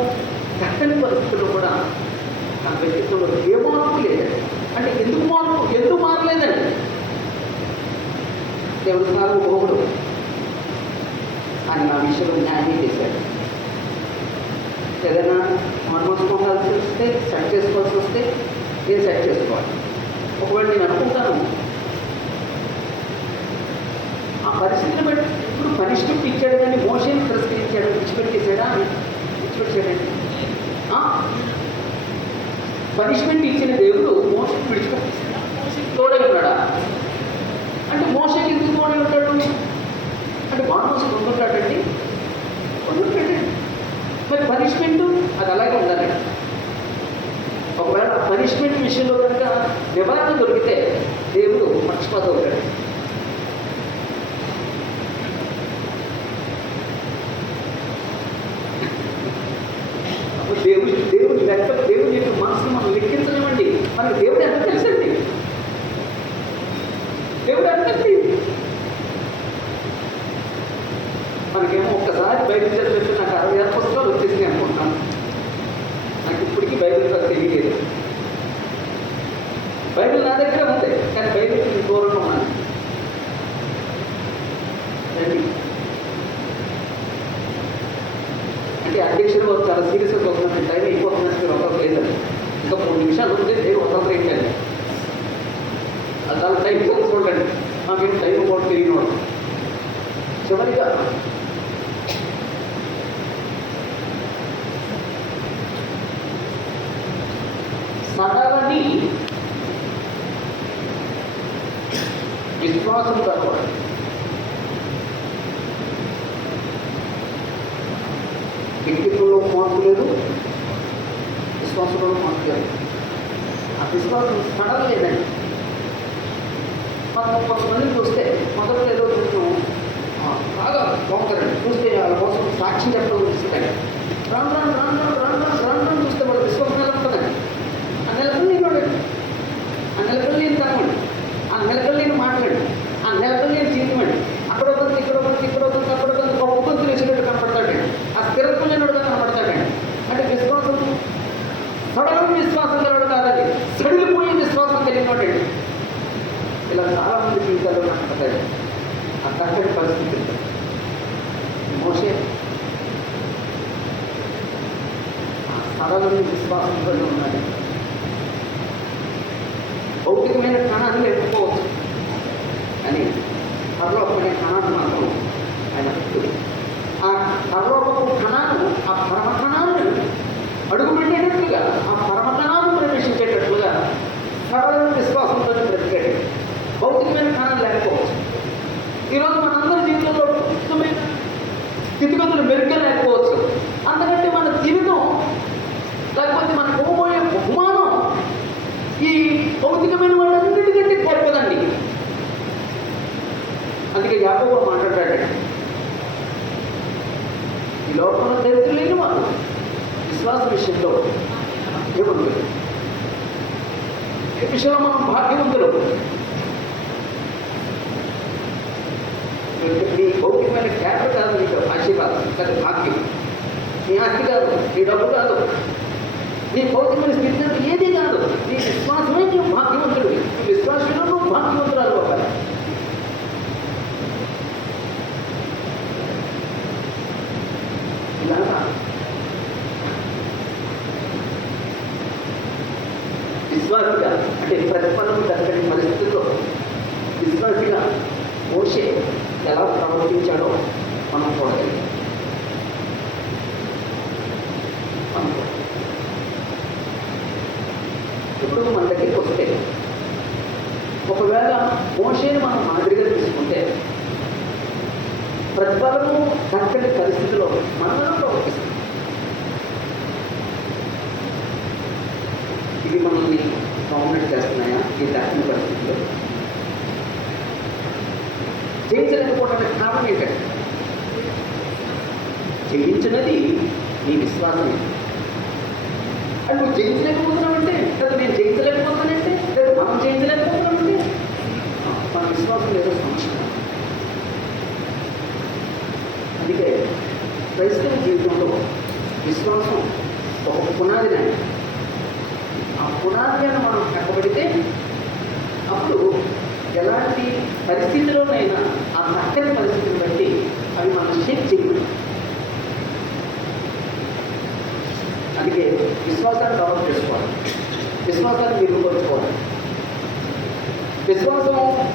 చక్కని పరిస్థితుల్లో కూడా ఆ వ్యక్తిత్వంలో ఏ మార్పు లేదండి. అంటే ఎందుకు మారలేదండి? దేవుడి సార్లు భోగుడు ఆయన నా విషయంలో న్యాయం చేశాడు. ఏదైనా మార్చుకోవాల్సి వస్తే, సెట్ చేసుకోవాల్సి వస్తే నేను సెట్ చేసుకోవాలి. ఒకవేళ నేను అనుకుంటాను ఆ పరిస్థితిని బట్టి ఇప్పుడు పనిష్మెంట్ ఇచ్చాడు, కానీ మోషన్ తిరస్కరించాడు, విడిచిపెట్టేశాడా? విడిచిపెట్టాడండి. పనిష్మెంట్ ఇచ్చిన దేవుడు మోషన్ విడిచిపెట్టేశాడా? తోడై ఉన్నాడా? అంటే మోషన్ ఎందుకు తోడై ఉంటాడు? అంటే మోసం ఉంటుంటాడండి, ఉంటుంటాడండి. మరి పనిష్మెంట్ అది అలాగే ఉండాలి. ఒకవేళ పనిష్మెంట్ విషయంలో కనుక నివారణ దొరికితే దేవుడు పక్షపాతం అవుతాడు. దేవుడి లెక్క, దేవుడి యొక్క మనసును మనం లెక్కించలేమండి. మనకు దేవుడు ఎంత తెలుసండి? దేవుడు ఎంత తెలియదు. మనకేమో ఒక్కసారి బైబిల్ చదివితే నాకు 60,000 పుస్తకాలు వచ్చేసినాయి అనుకుంటాను. నాకు ఇప్పటికీ బైబిల్ తెలియలేదు. బైబిల్ నా దగ్గర ఉంది, కానీ బైబిల్ దూరంగా ఉన్నాను. అంటే అధ్యక్షుడు గారు చాలా సీరియస్గా వస్తున్నట్టు టైం అయిపోతున్నట్టు ఒకరు లేదండి. ఇంకా 3 నిమిషాలు ఉంటే దేవుడు ఒకరు ఏంటండి, అది చాలా టైం చూసుకోండి. మాకేం టైం కూడా తెలియని వాడు. చివరిగా సదాలని విశ్వాసం కలవాలి. వ్యక్తిత్వంలో మార్పు లేదు, విశ్వాసంలో మార్పు లేదు. ఆ విశ్వాసం సడలేదండి. మనం కొంతమందిని చూస్తే మొదట్లో ఏదో కొంచెం బాగా బాగుంటారండి. చూస్తే వాళ్ళ కోసం సాక్ష్యం చెప్పడం చూస్తాడు. రాను చూస్తే వాళ్ళ విశ్వాసం నిలబడుతుందండి. ఆ నెలకొల్లేని తనమండి, ఆ నెలకొల్లేని మాట్లాడి, ఆ నెలకొల్లేని జీవితమండి. అక్కడ ఒక గొప్ప వేసినట్టు కనపడతాడండి. ఆ స్థిరత్వం లేనట్టుగా కనపడతాడండి. అంటే విశ్వాసం సడలని విశ్వాసం కలవడం కాదండి, సడిలిపోయే విశ్వాసం కలిగినవాడండి. ఇలా చాలామంది జీవితాల్లో కనపడతాడు. ఆ చక్కటి పరిస్థితి మోషే సడలని విశ్వాసంతో ఉన్నాడు. భౌతికమైన క్షణాన్ని లేకపోవచ్చు, కానీ పరలోకమైన క్షణాన్ని మాత్రం ఆయన భక్తుడు. ఆ పరలోకపు క్షణాన్ని, ఆ పరమక్షణాన్ని అడుగుపెట్టేటట్లుగా, ఆ పరమక్షణాన్ని ప్రవేశించేటట్లుగా సడలని విశ్వాసంతో బ్రతికాడు. భౌతికమైన క్షణాలు లేకపోవచ్చు. ఈరోజు మనందరి జీవితంలో భౌతికమైన స్థితిగతులు మెరుగ్గా లేకపోవచ్చు. అందుకంటే మన జీవితం లేకపోతే మనకు పోబోయే బహుమానం ఈ భౌతికమైన వాళ్ళన్నిటికంటే గొప్పదండి. అందుకే యాకోబు మాట్లాడాడు, ఈ లోకంలో దరిద్రులు లేని వాళ్ళు విశ్వాస విషయంలో భాగ్యవంతులు. ఏ విషయంలో మనం భాగ్యవంతులు? నీ భౌతికమైన క్యారెక్టర్ కాదు, నీకు ఆశీర్వాదం కాదు, భాగ్యం. నీ ఆస్తి కాదు, నీ డబ్బు కాదు, నీ భౌతికమైన స్థితి అంటే ఏది కాదు. నీ విశ్వాసమే నీవు భాగ్యవంతుడు. నీ విశ్వాసంలో నువ్వు భాగ్యవంతురాలు అవ్వాలి. ఇలాగా విశ్వాసిగా, అంటే ప్రతిఫలం దక్కని పరిస్థితుల్లో విశ్వాసిగా మోషే ఎలా ప్రవర్తించాడో మనం చూడగలిగాం. ఇప్పుడు మన దగ్గరికి వస్తే ఒకవేళ మోషేని మనం మాదిరిగా తీసుకుంటే ప్రతిఫలము దక్కని పరిస్థితిలో మనలో ప్రవర్తిస్తుంది. ఇది మనల్ని డామినేట్ చేస్తున్నాయా? ఈ దక్కని పరిస్థితిలో జయించలేకపోవడానికి కారణం ఏంటంటే జయించినది నీ విశ్వాసమే. అది నువ్వు జయించలేకపోతున్నావంటే, లేదా నేను జయించలేకపోతున్నానంటే, లేదా మనం జయించలేకపోతున్నామంటే మన విశ్వాసం లేదో సమస్య. అందుకే క్రైస్తవ జీవితంలో విశ్వాసం ఒక పునాదిని, ఆ పునాది అని మనం కట్టబడితే అప్పుడు ఎలాంటి పరిస్థితిలోనైనా ఆ చక్కని పరిస్థితిని బట్టి అవి మనం షేక్ చేయకూడదు. అందుకే విశ్వాసాన్ని డెవలప్ చేసుకోవాలి, విశ్వాసాన్ని మెరుగుపరుచుకోవాలి.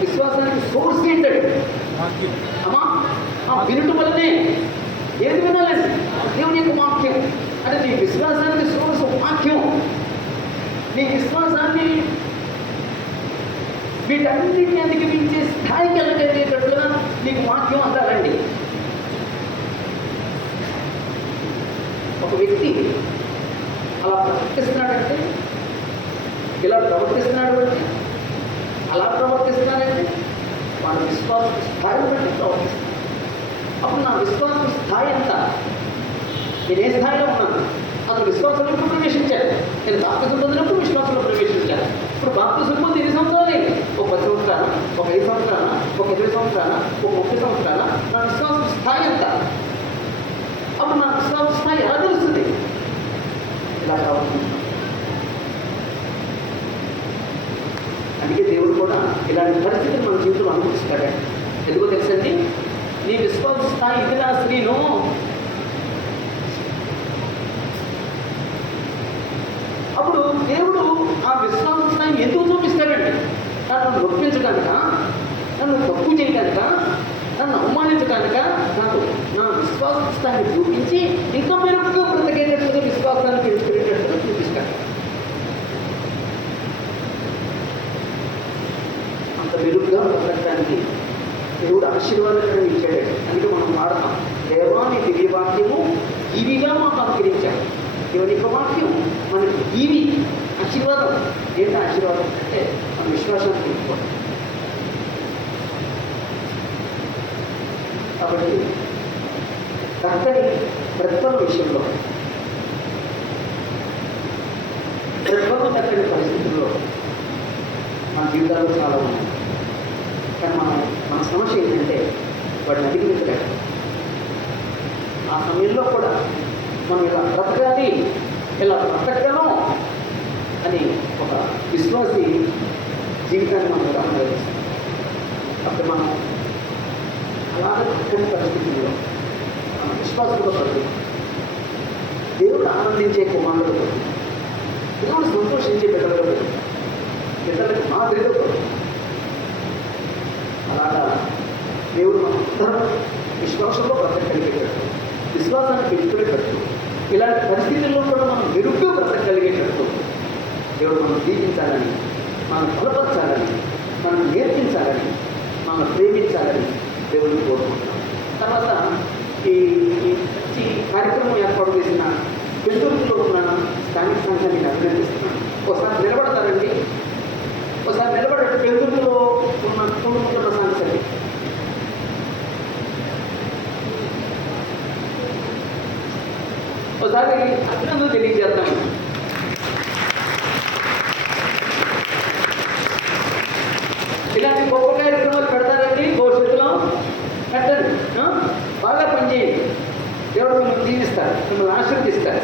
విశ్వాసానికి సోర్స్ ఏంటంటే అమ్మా వినటం వల్లనే ఏది వినాలండి? దేవుని యొక్క వాక్యం. అంటే నీ విశ్వాసానికి సోర్స్ వాక్యం. నీ విశ్వాసాన్ని వీటన్నిటిని అధిగమించే స్థాయికి వెళ్ళగలిగేటట్లుగా నీకు వాక్యం అందాలండి. ఒక వ్యక్తి అలా ప్రవర్తిస్తున్నాడంటే, ఇలా ప్రవర్తిస్తున్నాడు అంటే, అలా ప్రవర్తిస్తున్నాడంటే వాళ్ళ విశ్వాస స్థాయిని బట్టి ప్రవర్తిస్తున్నాడు. అప్పుడు నా విశ్వాస స్థాయి ఎంత? నేను ఏ స్థాయిలో ఉన్నాను? అతను విశ్వాసంలో ప్రవేశించాడు. నేను బాప్తిజం పొందినప్పుడు విశ్వాసంలో ప్రవేశించాను. ఇప్పుడు బాప్తిజం పొంది 8 సంవత్సరాలు, ఒక 10 సంవత్సరాల, ఒక 5 సంవత్సరాల, ఒక 20 సంవత్సరాల, ఒక 30 సంవత్సరాల, నా విశ్వాస స్థాయి ఎంత? అప్పుడు నా విశ్వాస స్థాయి ఎలా తెలుస్తుంది? ఇలా ప్రవర్తించాను. అందుకే దేవుడు కూడా ఇలాంటి పరిస్థితులు మన జీవితంలో అనుభవిస్తాడు. ఎందుకో తెలుసండి? నీ విశ్వాస స్థాయి ఇదిరా శ్రీను. అప్పుడు దేవుడు ఆ విశ్వాస స్థాయిని ఎందుకు చూపిస్తాడండి? నన్ను నొప్పించడానిక, నన్ను తప్పు చేయడానిక, నన్ను అవమానించడానిక నాకు నా విశ్వాస స్థాయిని చూపించి ఇంకా మెరుగుగా బ్రతికేటట్లుగా విశ్వాసాన్ని పెంచుకునేటట్లుగా చూపిస్తాడు. అంత మెరుగుగా బ్రతకడానికి దేవుడు ఆశీర్వాదాలను ఇచ్చాడు. అందుకే మనం వాడతాం, దేవాన్ని దివ్యవాక్యము ఇవిగా మాకు అనుకరించాడు. దేవుని యొక్క వాక్యం మనకి ఇవి ఆశీర్వాదం. ఏంటి ఆశీర్వాదం అంటే మన విశ్వాసాన్ని పెంచుకోవాలి. కాబట్టి కర్తని ప్రతిఫల విషయంలో, ప్రతిఫలం కట్టని పరిస్థితుల్లో మన జీవితాల్లో చాలా ఉన్నాయి. కానీ మన సమస్య ఏంటంటే వాటిని అధిగమించలేదు. ఆ సమయంలో కూడా మనం ఇలా బ్రతకాలి, ఇలా బ్రతకగలం అని ఒక విశ్వాసి జీవితాన్ని మనం గమనిస్తాం. అప్పుడు మనం అలాగే చక్కని పరిస్థితుల్లో మన విశ్వాసంలో పడుతుంది. దేవుడు ఆనందించే కుమారుడు, దేవుడు సంతోషించే బిడ్డలకు మాదిరిగా పడుతుంది. అలాగా దేవుడు మనందరం విశ్వాసంలో బ్రతకగలిగేటట్టు, విశ్వాసాన్ని పెంచుకునేటట్టు, ఇలాంటి పరిస్థితుల్లో కూడా మనం మెరుగ్గా బ్రతకగలిగేటట్టు దేవుడు మనం దీవించాలని, మనం బలపరచాలని, మనం నేర్పించాలని, మనం ప్రేమించాలని దేవుడిని కోరుకుంటున్నాం. తర్వాత ఈ కార్యక్రమం ఏర్పాటు చేసిన పెందుర్తిలో ఉన్న స్థానిక సంఘాన్ని అభినందిస్తున్నాను. ఒకసారి నిలబడతారండి, ఒకసారి నిలబడట్టు పెందుర్తిలో ఉన్న కుటుంబంలో ప్రశాంతి ఒకసారి అభినందన తెలియజేద్దాం. ఇలాంటి గొప్ప కార్యక్రమాలు పెడతారండి భవిష్యత్తులో. పెట్టండి, బాగా పనిచేయండి. దేవుడు మిమ్మల్ని దీవిస్తారు, మిమ్మల్ని ఆశీర్వదిస్తారు.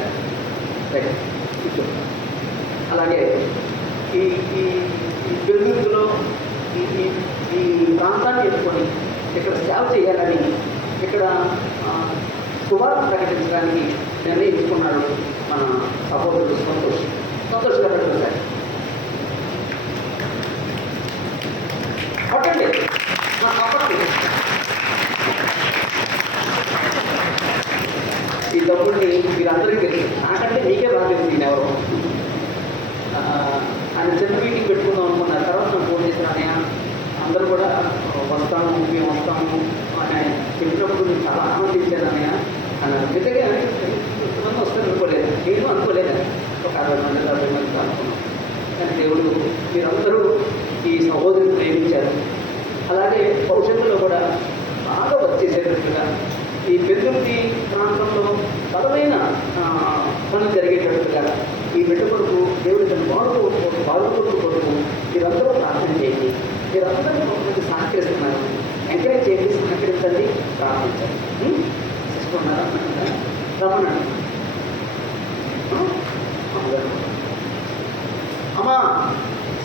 అలాగే ఈ ఈ పెరుగులో ఈ ప్రాంతాన్ని ఎత్తుకొని ఇక్కడ సేవ చేయాలని, ఇక్కడ శుభార్త ప్రకటించడానికి నిర్ణయించుకున్నాడు మన సహోదరుడు సంతోష్ గారు. సార్ పట్టండి, పట్టండి. ఈ తమ్ముడిని మీరందరికీ తెలుసు, నాకంటే మీకే బాగా తెలుసు. ఈయన ఎవరు? ఆయన చిన్న మీటింగ్ పెట్టుకుందాం అనుకున్నారు. తర్వాత నాకు ఫోన్ చేసిన అన్నయ్య అందరూ కూడా వస్తాము, మేము వస్తాము అని చెప్పినప్పుడు నేను చాలా ఆనందించాను అన్నయ్య అన్నారు. నిజంగా ఎంతమంది వస్తారు అనుకోలేదు, నేను అనుకోలేదు. ఒక 60 మంది 70 మంది అనుకున్నాను. కానీ దేవుడు మీరందరూ ఈ సహోదరుని ప్రేమించారు. అలాగే భవిష్యత్తులో కూడా బాగా వచ్చేసేటట్టుగా ఈ పెద్దుర్తి ప్రాంతంలో బలమైన ఉన్నారు రమ్మన్నాడు. అమ్మా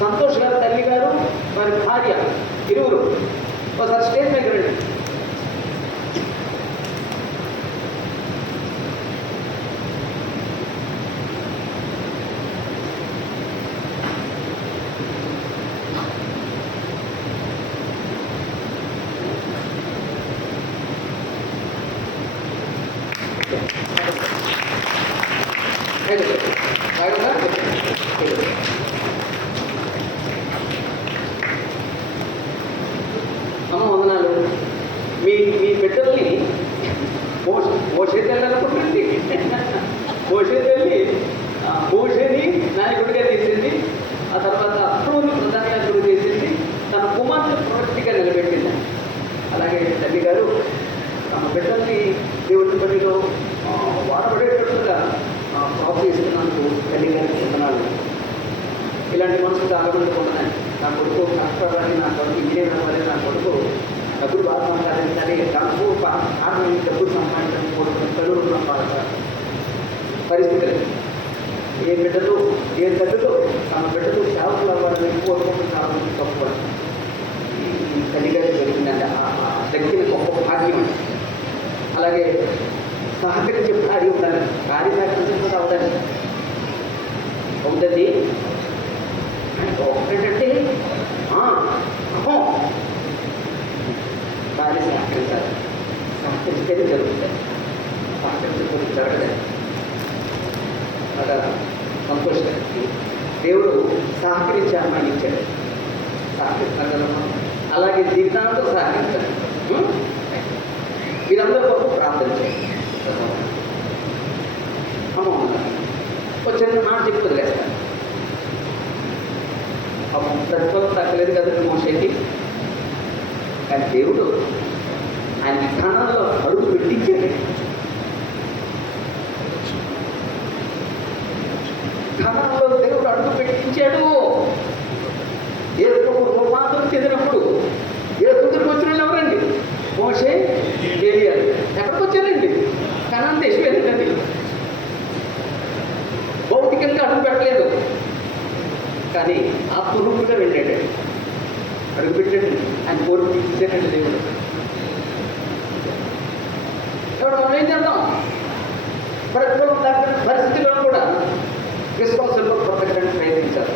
సంతోష్ గారు తల్లి గారు వారి భార్య ఇరువురు ఒకసారి స్టేజ్ మీద రండి. అమ్మ వందనాలు. మీ మీ బిడ్డల్ని మోసేదెళ్ళనుకుంటుంది. మోసేని నాయకుడిగా చేసింది, ఆ తర్వాత అప్పుడు ప్రధాన యాజకుడు చేసింది, తన కుమార్తె ప్రవక్తిగా నిలబెట్టింది. అలాగే తల్లి గారు తమ బిడ్డల్ని దేవుడి పనిలో వాడబడేటట్టుగా ప్రోత్సహిస్తున్నందుకు తల్లి గారికి వందనాలు. ఇలాంటి మనసు చాలా మంది ఉన్నాయి. నా కొడుకు కష్టపడాలి, నా కొడుకు ఇంజనీర్ అవ్వాలి, నా కొడుకు డబ్బులు బాగా సంపాదించాలి, డబ్బు డబ్బులు సంపాదించడం కోరుకున్న తల్లులు సంపాదించాలి పరిస్థితులు. ఏ బిడ్డలు ఏ తల్లులు తమ బిడ్డలు సేవకులు అవ్వాలని కోరుకుంటూ చాలా మంది తక్కువ. ఈ తల్లిగారికి జరిగిందంటే ఆ శక్తిని గొప్ప భాగ్యం అండి. అలాగే సహకరించే భార్య ఉండాలి. భార్య సహకరించకపోతే అవుతుంది అవుతుంది ఒకటంటే అహో భార్య సహకరించాలి. సహకరిస్తేనే జరుగుతుంది, సహకరించకపోతే జరగలేదు. అలాగా సంతోషానికి దేవుడు సహకరించే అమ్మాయిని ఇచ్చాడు. సహకరిస్తాను అలాగే జీవితాంతో సహకరించాలి. వీరందరూ కొరకు ప్రార్థన చేయండి. అమ్మ ఒక చిన్న మాట చెప్పి వదిలేస్తాను. ప్రతిఫలం తగ్గలేదు కదండి మోసేకి. కానీ దేవుడు ఆయన విధానంలో అడుగు పెట్టించాడు. విధానంలో దేవుడు అడుగు పెట్టించాడు. ఏ రూపాంతరం చెందినప్పుడు ఏ దగ్గరికి వచ్చిన వాళ్ళు ఎవరండి? మోషే, ఏలియా. ఎక్కడికి వచ్చారండి? కనాన్ దేశం వెళ్ళిందండి. భౌతికంగా అడుగు పెట్టలేదు, కానీ ఆత్మరూపుగా వెళ్ళాడు. అడుగు పెట్టాడు. ఆయన కోరిక తీసేటండి దేవుడు. ఇప్పుడు మనం ఏం చేద్దాం? ప్రతిఫలం తగ్గ పరిస్థితుల్లో కూడా విశ్వాసంలో బ్రతకడానికి ప్రయత్నించాలి.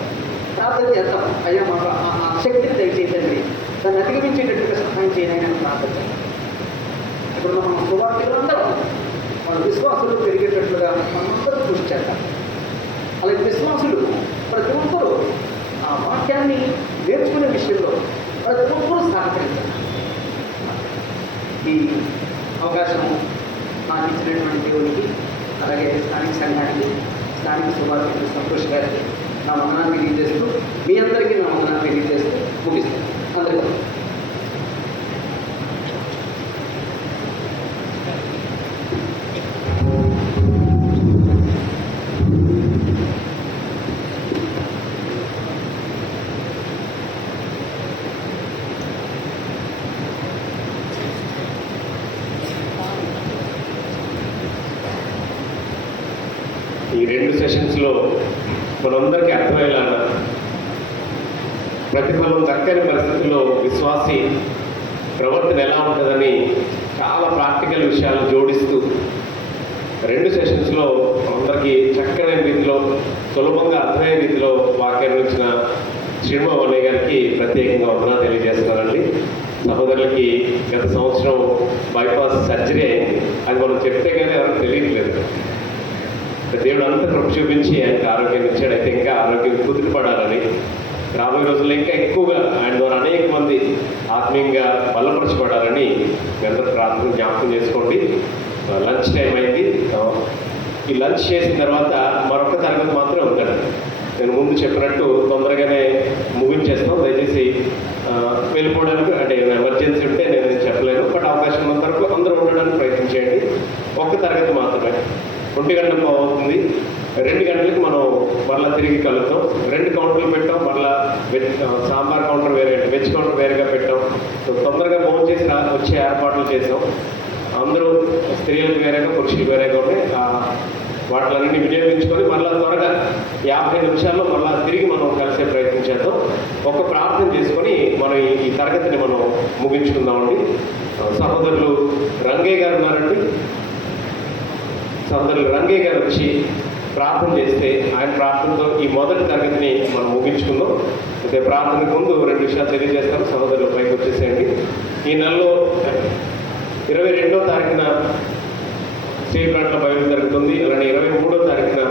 ప్రార్థన చేద్దాం. అయ్యా మాకు ఆ శక్తిని దయచేయండి, దాన్ని అధిగమించేటట్టుగా సహాయం చేయాలని ప్రార్థన చేద్దాం. ఇప్పుడు మనం సువార్తలందరం మన విశ్వాసులు పెరిగేటట్లుగా మనందరూ కృషి చేద్దాం. అలాగే విశ్వాసులు ప్రతి ఒక్కరూ ఆ వాక్యాన్ని నేర్చుకునే విషయంలో ప్రతి ఒక్కరూ సహకరించాలి. ఈ అవకాశం నాకు ఇచ్చినటువంటి దేవుడికి, అలాగే స్థానిక సంఘానికి, స్థానిక సువార్తకు సంతోష్ గారికి నా వందనాన్ని తెలియజేస్తూ, మీ అందరికీ నా వందనాన్ని తెలియజేస్తూ ముగిస్తాను. అందరికీ ఈ 2 సెషన్స్లో మనందరికీ అర్థమయ్యేలాగా ప్రతిఫలం దక్కని పరిస్థితుల్లో విశ్వాసి ప్రవర్తన ఎలా ఉంటుందని చాలా ప్రాక్టికల్ విషయాలు జోడిస్తూ 2 సెషన్స్లో అందరికీ చక్కని రీతిలో సులభంగా అర్థమయ్యే రీతిలో వాక్యం ఇచ్చిన శ్రీనివాస్ అన్నయ్య గారికి ప్రత్యేకంగా వందనాలు తెలియజేస్తున్నానండి. సహోదరులకి గత సంవత్సరం బైపాస్ సర్జరీ అయింది. అది మనం చెప్తే కానీ ఎవరికి తెలియట్లేదు. దేవుడు అంత కృప చూపించి ఆయనకు ఆరోగ్యం ఇచ్చాడు. అయితే ఇంకా ఆరోగ్యం కుదుటపడాలని, రాబోయే రోజుల్లో ఇంకా ఎక్కువగా ఆయన ద్వారా అనేక మంది ఆత్మీయంగా బలపరచబడాలని మీ అందరూ ప్రార్థన జ్ఞాపకం చేసుకోండి. లంచ్ టైం అయింది. ఈ లంచ్ చేసిన తర్వాత మరొక తరగతి మాత్రం ఉందండి. నేను ముందు చెప్పినట్టు తొందరగానే ముగించేస్తాం. దయచేసి వెళ్ళిపోవడానికి అంటే ఎమర్జెన్సీ ఉంటే నేను చెప్పలేను, బట్ అవకాశం ఉన్నంత వరకు అందరూ ఉండడానికి ప్రయత్నించేయండి. ఒక్క తరగతి మాత్రమే 2 గంటలకు అవుతుంది. 2 గంటలకు మనం మరలా తిరిగి కలుద్దాం. 2 కౌంటర్లు పెట్టాం. మరలా సాంబార్ కౌంటర్ వేరే, వెజ్ కౌంటర్ వేరేగా పెట్టాం. సో తొందరగా భోజనం చేసి వచ్చే ఏర్పాట్లు చేసాం. అందరూ స్త్రీలకు వేరేగా పురుషులు వేరేగా ఉన్నాయి. వాటిలన్నింటినీ వినియోగించుకొని మళ్ళీ త్వరగా 50 నిమిషాల్లో మళ్ళీ తిరిగి మనం కలిసే ప్రయత్నం చేద్దాం. ఒక ప్రార్థన చేసుకొని మనం ఈ తరగతిని మనం ముగించుకుందామండి. సహోదరులు రంగయ్య గారు ఉన్నారండి. సహోదరులు రంగయ్య గారు వచ్చి ప్రార్థన చేస్తే ఆయన ప్రార్థనతో ఈ మొదటి తరగతిని మనం ముగించుకుందాం. అయితే ప్రార్థనకు ముందు 2 విషయాలు తెలియజేస్తాను. సహోదరులు పైకి వచ్చేసేయండి. ఈ నెలలో 22వ తారీఖున శ్రీప్రాంట్ల బైబిల్ జరుగుతుంది. అలానే 23వ తారీఖున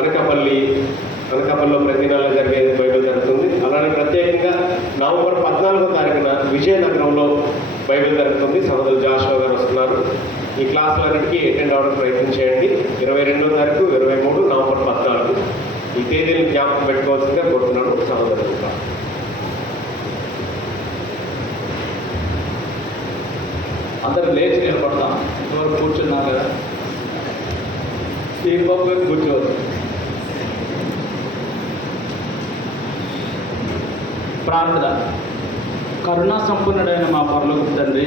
అనకాపల్లిలో ప్రతి నెల జరిగే బైబిల్ జరుగుతుంది. అలానే ప్రత్యేకంగా నవంబర్ 14వ తారీఖున విజయనగరంలో బైబిల్ జరుగుతుంది. సహోదరులు జాషువా గారు వస్తున్నారు. ఈ క్లాసులన్నిటికీ అటెండ్ అవ్వడానికి ప్రయత్నం చేయండి. 22వ తారీఖు, 23, నవంబర్ 14 ఈ తేదీని జ్ఞాపకం పెట్టుకోవాల్సిందిగా కోరుతున్నాను. సహోదరులు అందరూ లేచి నిలబడతాం. ఇంతవరకు కూర్చున్నాం కదా, ఈ బాబు కూర్చోవద్దు. ప్రార్థన. కరుణా సంపన్నుడైన మా పరలోకపు తండ్రి,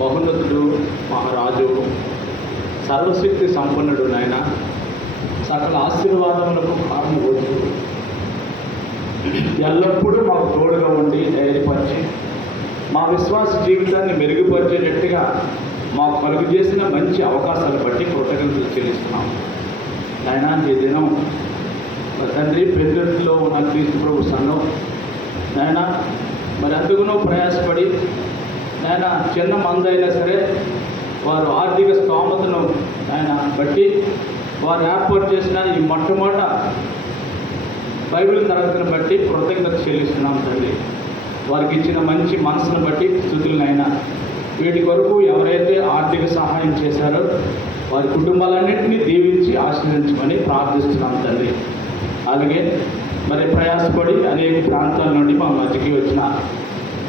మహోన్నతుడు, మహారాజు, సర్వశక్తి సంపన్నుడు నాయన, సకల ఆశీర్వాదములకు కారణభూతుడు, ఎల్లప్పుడూ మాకు తోడుగా ఉండి ధైర్యపరిచి మా విశ్వాస జీవితాన్ని మెరుగుపరిచేటట్టుగా మాకు కలుగు చేసిన మంచి అవకాశాలు బట్టి కృతజ్ఞతలు చెల్లిస్తున్నాం. నాయన ఈ దినం తండ్రి పెద్దలో ఉన్న క్రీస్తు ప్రభు సంఘం నాయన మరి అందుకునో ప్రయాసపడి నాయన చిన్న మందైనా సరే వారు ఆర్థిక స్తోమతను ఆయన బట్టి వారు ఏర్పాటు చేసిన ఈ మొట్టమొదట బైబిల్ తరగతిని బట్టి కృతజ్ఞత చెల్లిస్తున్నాం తండ్రి. వారికి ఇచ్చిన మంచి మనసును బట్టి స్తుతులనైనా వీటి కొరకు ఎవరైతే ఆర్థిక సహాయం చేశారో వారి కుటుంబాలన్నింటినీ దీవించి ఆశీర్వదించమని ప్రార్థిస్తున్నాం తండ్రి. అలాగే మరి ప్రయాసపడి అనేక ప్రాంతాల నుండి మా మధ్యకి వచ్చిన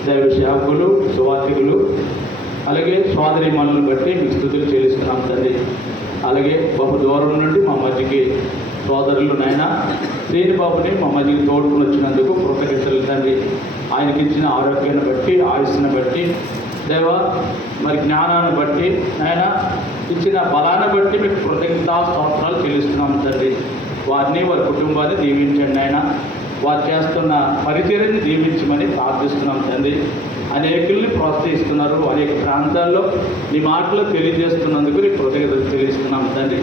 దైవ సేవకులు, సువార్థికులు, అలాగే సోదరీమణులను బట్టి మీకు స్తుతులు చెల్లిస్తున్నాం తండ్రి. అలాగే బహు దూరం నుండి మా మధ్యకి సోదరులు నైనా శ్రీనిబాబుని మా మధ్యకి తోడుకుని వచ్చినందుకు కృతజ్ఞతలు తండ్రి. ఆయనకి ఇచ్చిన ఆరోగ్యాన్ని బట్టి, ఆయుస్సును బట్టి, దేవ మరి జ్ఞానాన్ని బట్టి, ఆయన ఇచ్చిన బలాన్ని బట్టి మీకు కృతజ్ఞతా స్తోత్రాలు చెల్లిస్తున్నాం తండ్రి. వారిని వారి కుటుంబాన్ని దీవించండి ఆయన. వారు చేస్తున్న పరిచర్యని దీవించమని ప్రార్థిస్తున్నాం తండ్రి. అనేకుల్ని ప్రోత్సహిస్తున్నారు. అనేక ప్రాంతాల్లో నీ మాటలు తెలియజేస్తున్నందుకు నీ కృతజ్ఞతలు చెల్లిస్తున్నాం తండ్రి.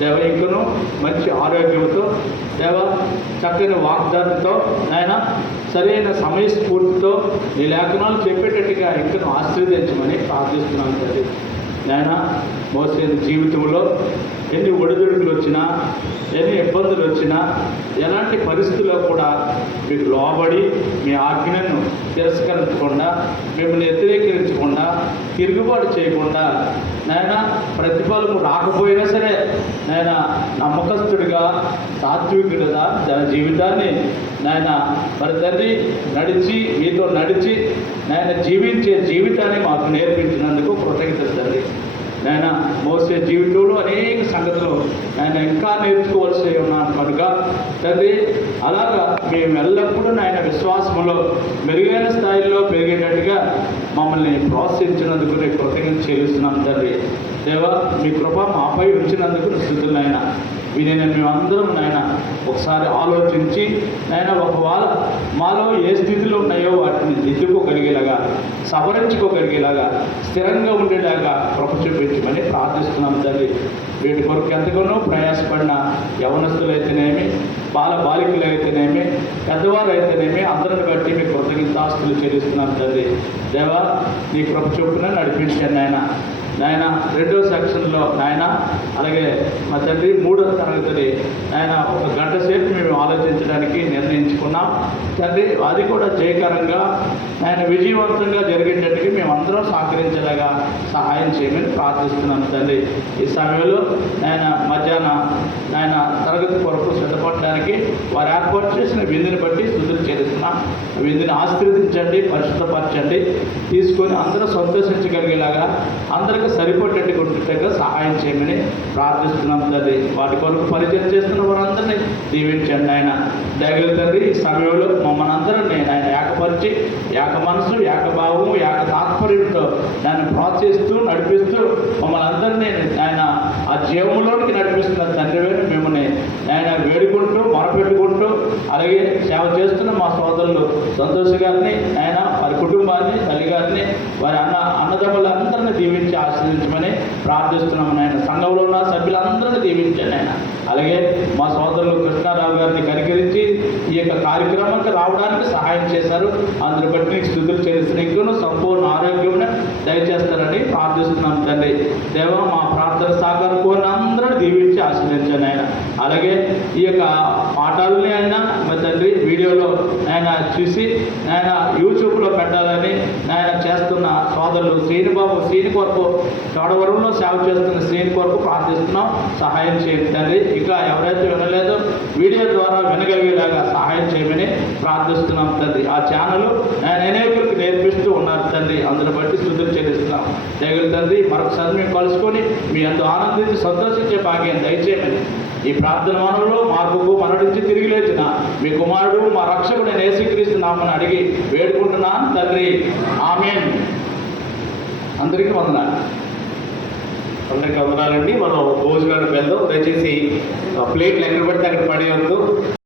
దేవ ఇంకను మంచి ఆరోగ్యంతో, దేవ చక్కని వాగ్దానంతో, ఆయన సరైన సమయస్ఫూర్తితో నీ లేఖనాలు చెప్పేటట్టుగా ఇంకను ఆశీర్వదించమని ప్రార్థిస్తున్నాం తండ్రి. నాయన మోసే జీవితంలో ఎన్ని ఒడిదుడుకులు వచ్చినా, ఎన్ని ఇబ్బందులు వచ్చినా, ఎలాంటి పరిస్థితుల్లో కూడా మీకు లోబడి మీ ఆజ్ఞను తిరస్కరించకుండా, మిమ్మల్ని వ్యతిరేకరించకుండా, తిరుగుబాటు చేయకుండా, నాయన ప్రతిఫలము రాకపోయినా సరే నాయన నమ్మకస్తుడిగా, సాత్వికుడిగా తన జీవితాన్ని నాయన మరి తండ్రి మీతో నడిచి నాయన జీవించే జీవితాన్ని మాకు నేర్పించినందుకు కృతజ్ఞతలు తండ్రి. నాయన మోసే జీవితంలో అనేక సంగతులు ఆయన ఇంకా నేర్చుకోవాల్సి ఉన్నాను కనుక తండ్రి, అలాగా మేము ఎల్లప్పుడూ నాయన విశ్వాసంలో మెరుగైన స్థాయిలో పెరిగేటట్టుగా మమ్మల్ని ప్రోత్సహించినందుకు నేను కృతజ్ఞత చెల్లిస్తున్నాను తండ్రి. దేవ మీ కృప మాపై ఉంచినందుకు స్తుతులు నాయన. వీరిని మేమందరం నాయన ఒకసారి ఆలోచించి నాయన ఒకవేళ మాలో ఏ స్థితిలో ఉన్నాయో వాటిని దిద్దుకోగలిగేలాగా, సవరించుకోగలిగేలాగా, స్థిరంగా ఉండేలాగా కృప చూపించమని ప్రార్థిస్తున్నాం తండ్రి. వీటి కొరకు ఎంతగానో ప్రయాసపడిన యవనస్తులైతేనేమి, బాలికలు అయితేనేమి, పెద్దవారు అయితేనేమి అందరిని బట్టి మీ కృతజ్ఞతాస్తులు చెల్లిస్తున్నాం తండ్రి. దేవా నీ కృప చొప్పున నడిపించండి నాయన. 2వ సెక్షన్లో నాయన, అలాగే మా తండ్రి 3వ తరగతిని నాయన 1 గంట సేపు మేము ఆలోచించడానికి నిర్ణయించుకున్నాం తండ్రి. అది కూడా జయకరంగా నాయన విజయవంతంగా జరిగేటట్టుగా మేమందరం సహకరించేలాగా సహాయం చేయమని ప్రార్థిస్తున్నాం తండ్రి. ఈ సమయంలో నాయన మధ్యాహ్నం నాయన తరగతి కొరకు సిద్ధపడడానికి వారు ఏర్పాటు చేసిన విందుని బట్టి స్తుతులు చెల్లిస్తున్నాం. విందుని ఆశీర్వదించండి, పరిశుద్ధపరచండి, తీసుకొని అందరూ సంతోషించగలిగేలాగా, అందరికీ సరిపడేట్టుగా సహాయం చేయమని ప్రార్థిస్తున్నాం తండ్రి. వాటి కొరకు పరిచయం చేస్తున్న వారందరినీ దీవించండి ఆయన. దయగల తండ్రి, ఈ సమయంలో మమ్మల్ని అందరినీ ఆయన ఏకపరిచి ఏక మనసు, ఏక భావము, ఏక తాత్పర్యంతో దాన్ని ప్రోత్సహిస్తూ నడిపిస్తూ మమ్మల్ని అందరినీ ఆయన ఆ జీవంలోనికి నడిపిస్తున్న తండ్రివైన మిమ్మల్ని ఆయన వేడుకుంటూ మొరపెట్టుకుంటూ అలాగే సేవ చేస్తున్న మా సోదరులు సంతోష్ గారిని ఆయన వారి కుటుంబాన్ని, తల్లి గారిని, వారి అన్నదమ్ములందరినీ దీవించి ఆశీర్వదించమని ప్రార్థిస్తున్నాము ఆయన. సంఘంలో ఉన్న సభ్యులందరినీ దీవించండి ఆయన. అలాగే మా సోదరులు కృష్ణారావు గారిని కనికరించి ఈ యొక్క కార్యక్రమానికి రావడానికి సహాయం చేశారు. అందరి బట్టి నీకు స్థుతులు చెల్లిసిన ఇంకనూ సంపూర్ణ ఆరోగ్యం దయచేస్తారని ప్రార్థిస్తున్నాం తండ్రి. దేవ మా ప్రార్థన సహకారం కోరిన అందరూ దీవించి ఆశీర్వదించండి ఆయన. అలాగే ఈ యొక్క పాఠాలని ఆయన మా తండ్రి వీడియోలో ఆయన చూసి ఆయన యూట్యూబ్లో పెట్టాలని ఆయన చేస్తున్న సోదరులు శ్రీని కొరకు చోడవరంలో సేవ చేస్తున్న శ్రీని కొరకు ప్రార్థిస్తున్నాం. సహాయం చేయండి తండ్రి. ఇంకా ఎవరైతే వినలేదో వీడియో ద్వారా వినగలిగేలాగా సహాయం చేయమని ప్రార్థిస్తున్నాం తండ్రి. ఆ ఛానల్ ఆయన అనేకులకు నేర్పిస్తూ ఉన్నారు తండ్రి. అందుని బట్టి స్తుతులు చెల్లిస్తున్నాం దయగల తండ్రి. మరొకసారి మేము కలుసుకొని మీ అందు ఆనందించి సంతోషించే భాగ్యం దయచేయమని ఈ ప్రార్థన వనంలో మార్పుకు మరణించి తిరిగి లేచిన మీ కుమారుడు మా రక్షకుడు యేసుక్రీస్తు నామమున అడిగి వేడుకుంటున్నాను తండ్రి. ఆమేన్. అందరికీ వందనాలు. అందరికీ వందనాలండి. మనం భోజనానికి వెళ్దాం. దయచేసి ప్లేట్లు ఎక్కడ పడితే అక్కడ పడేయవద్దు.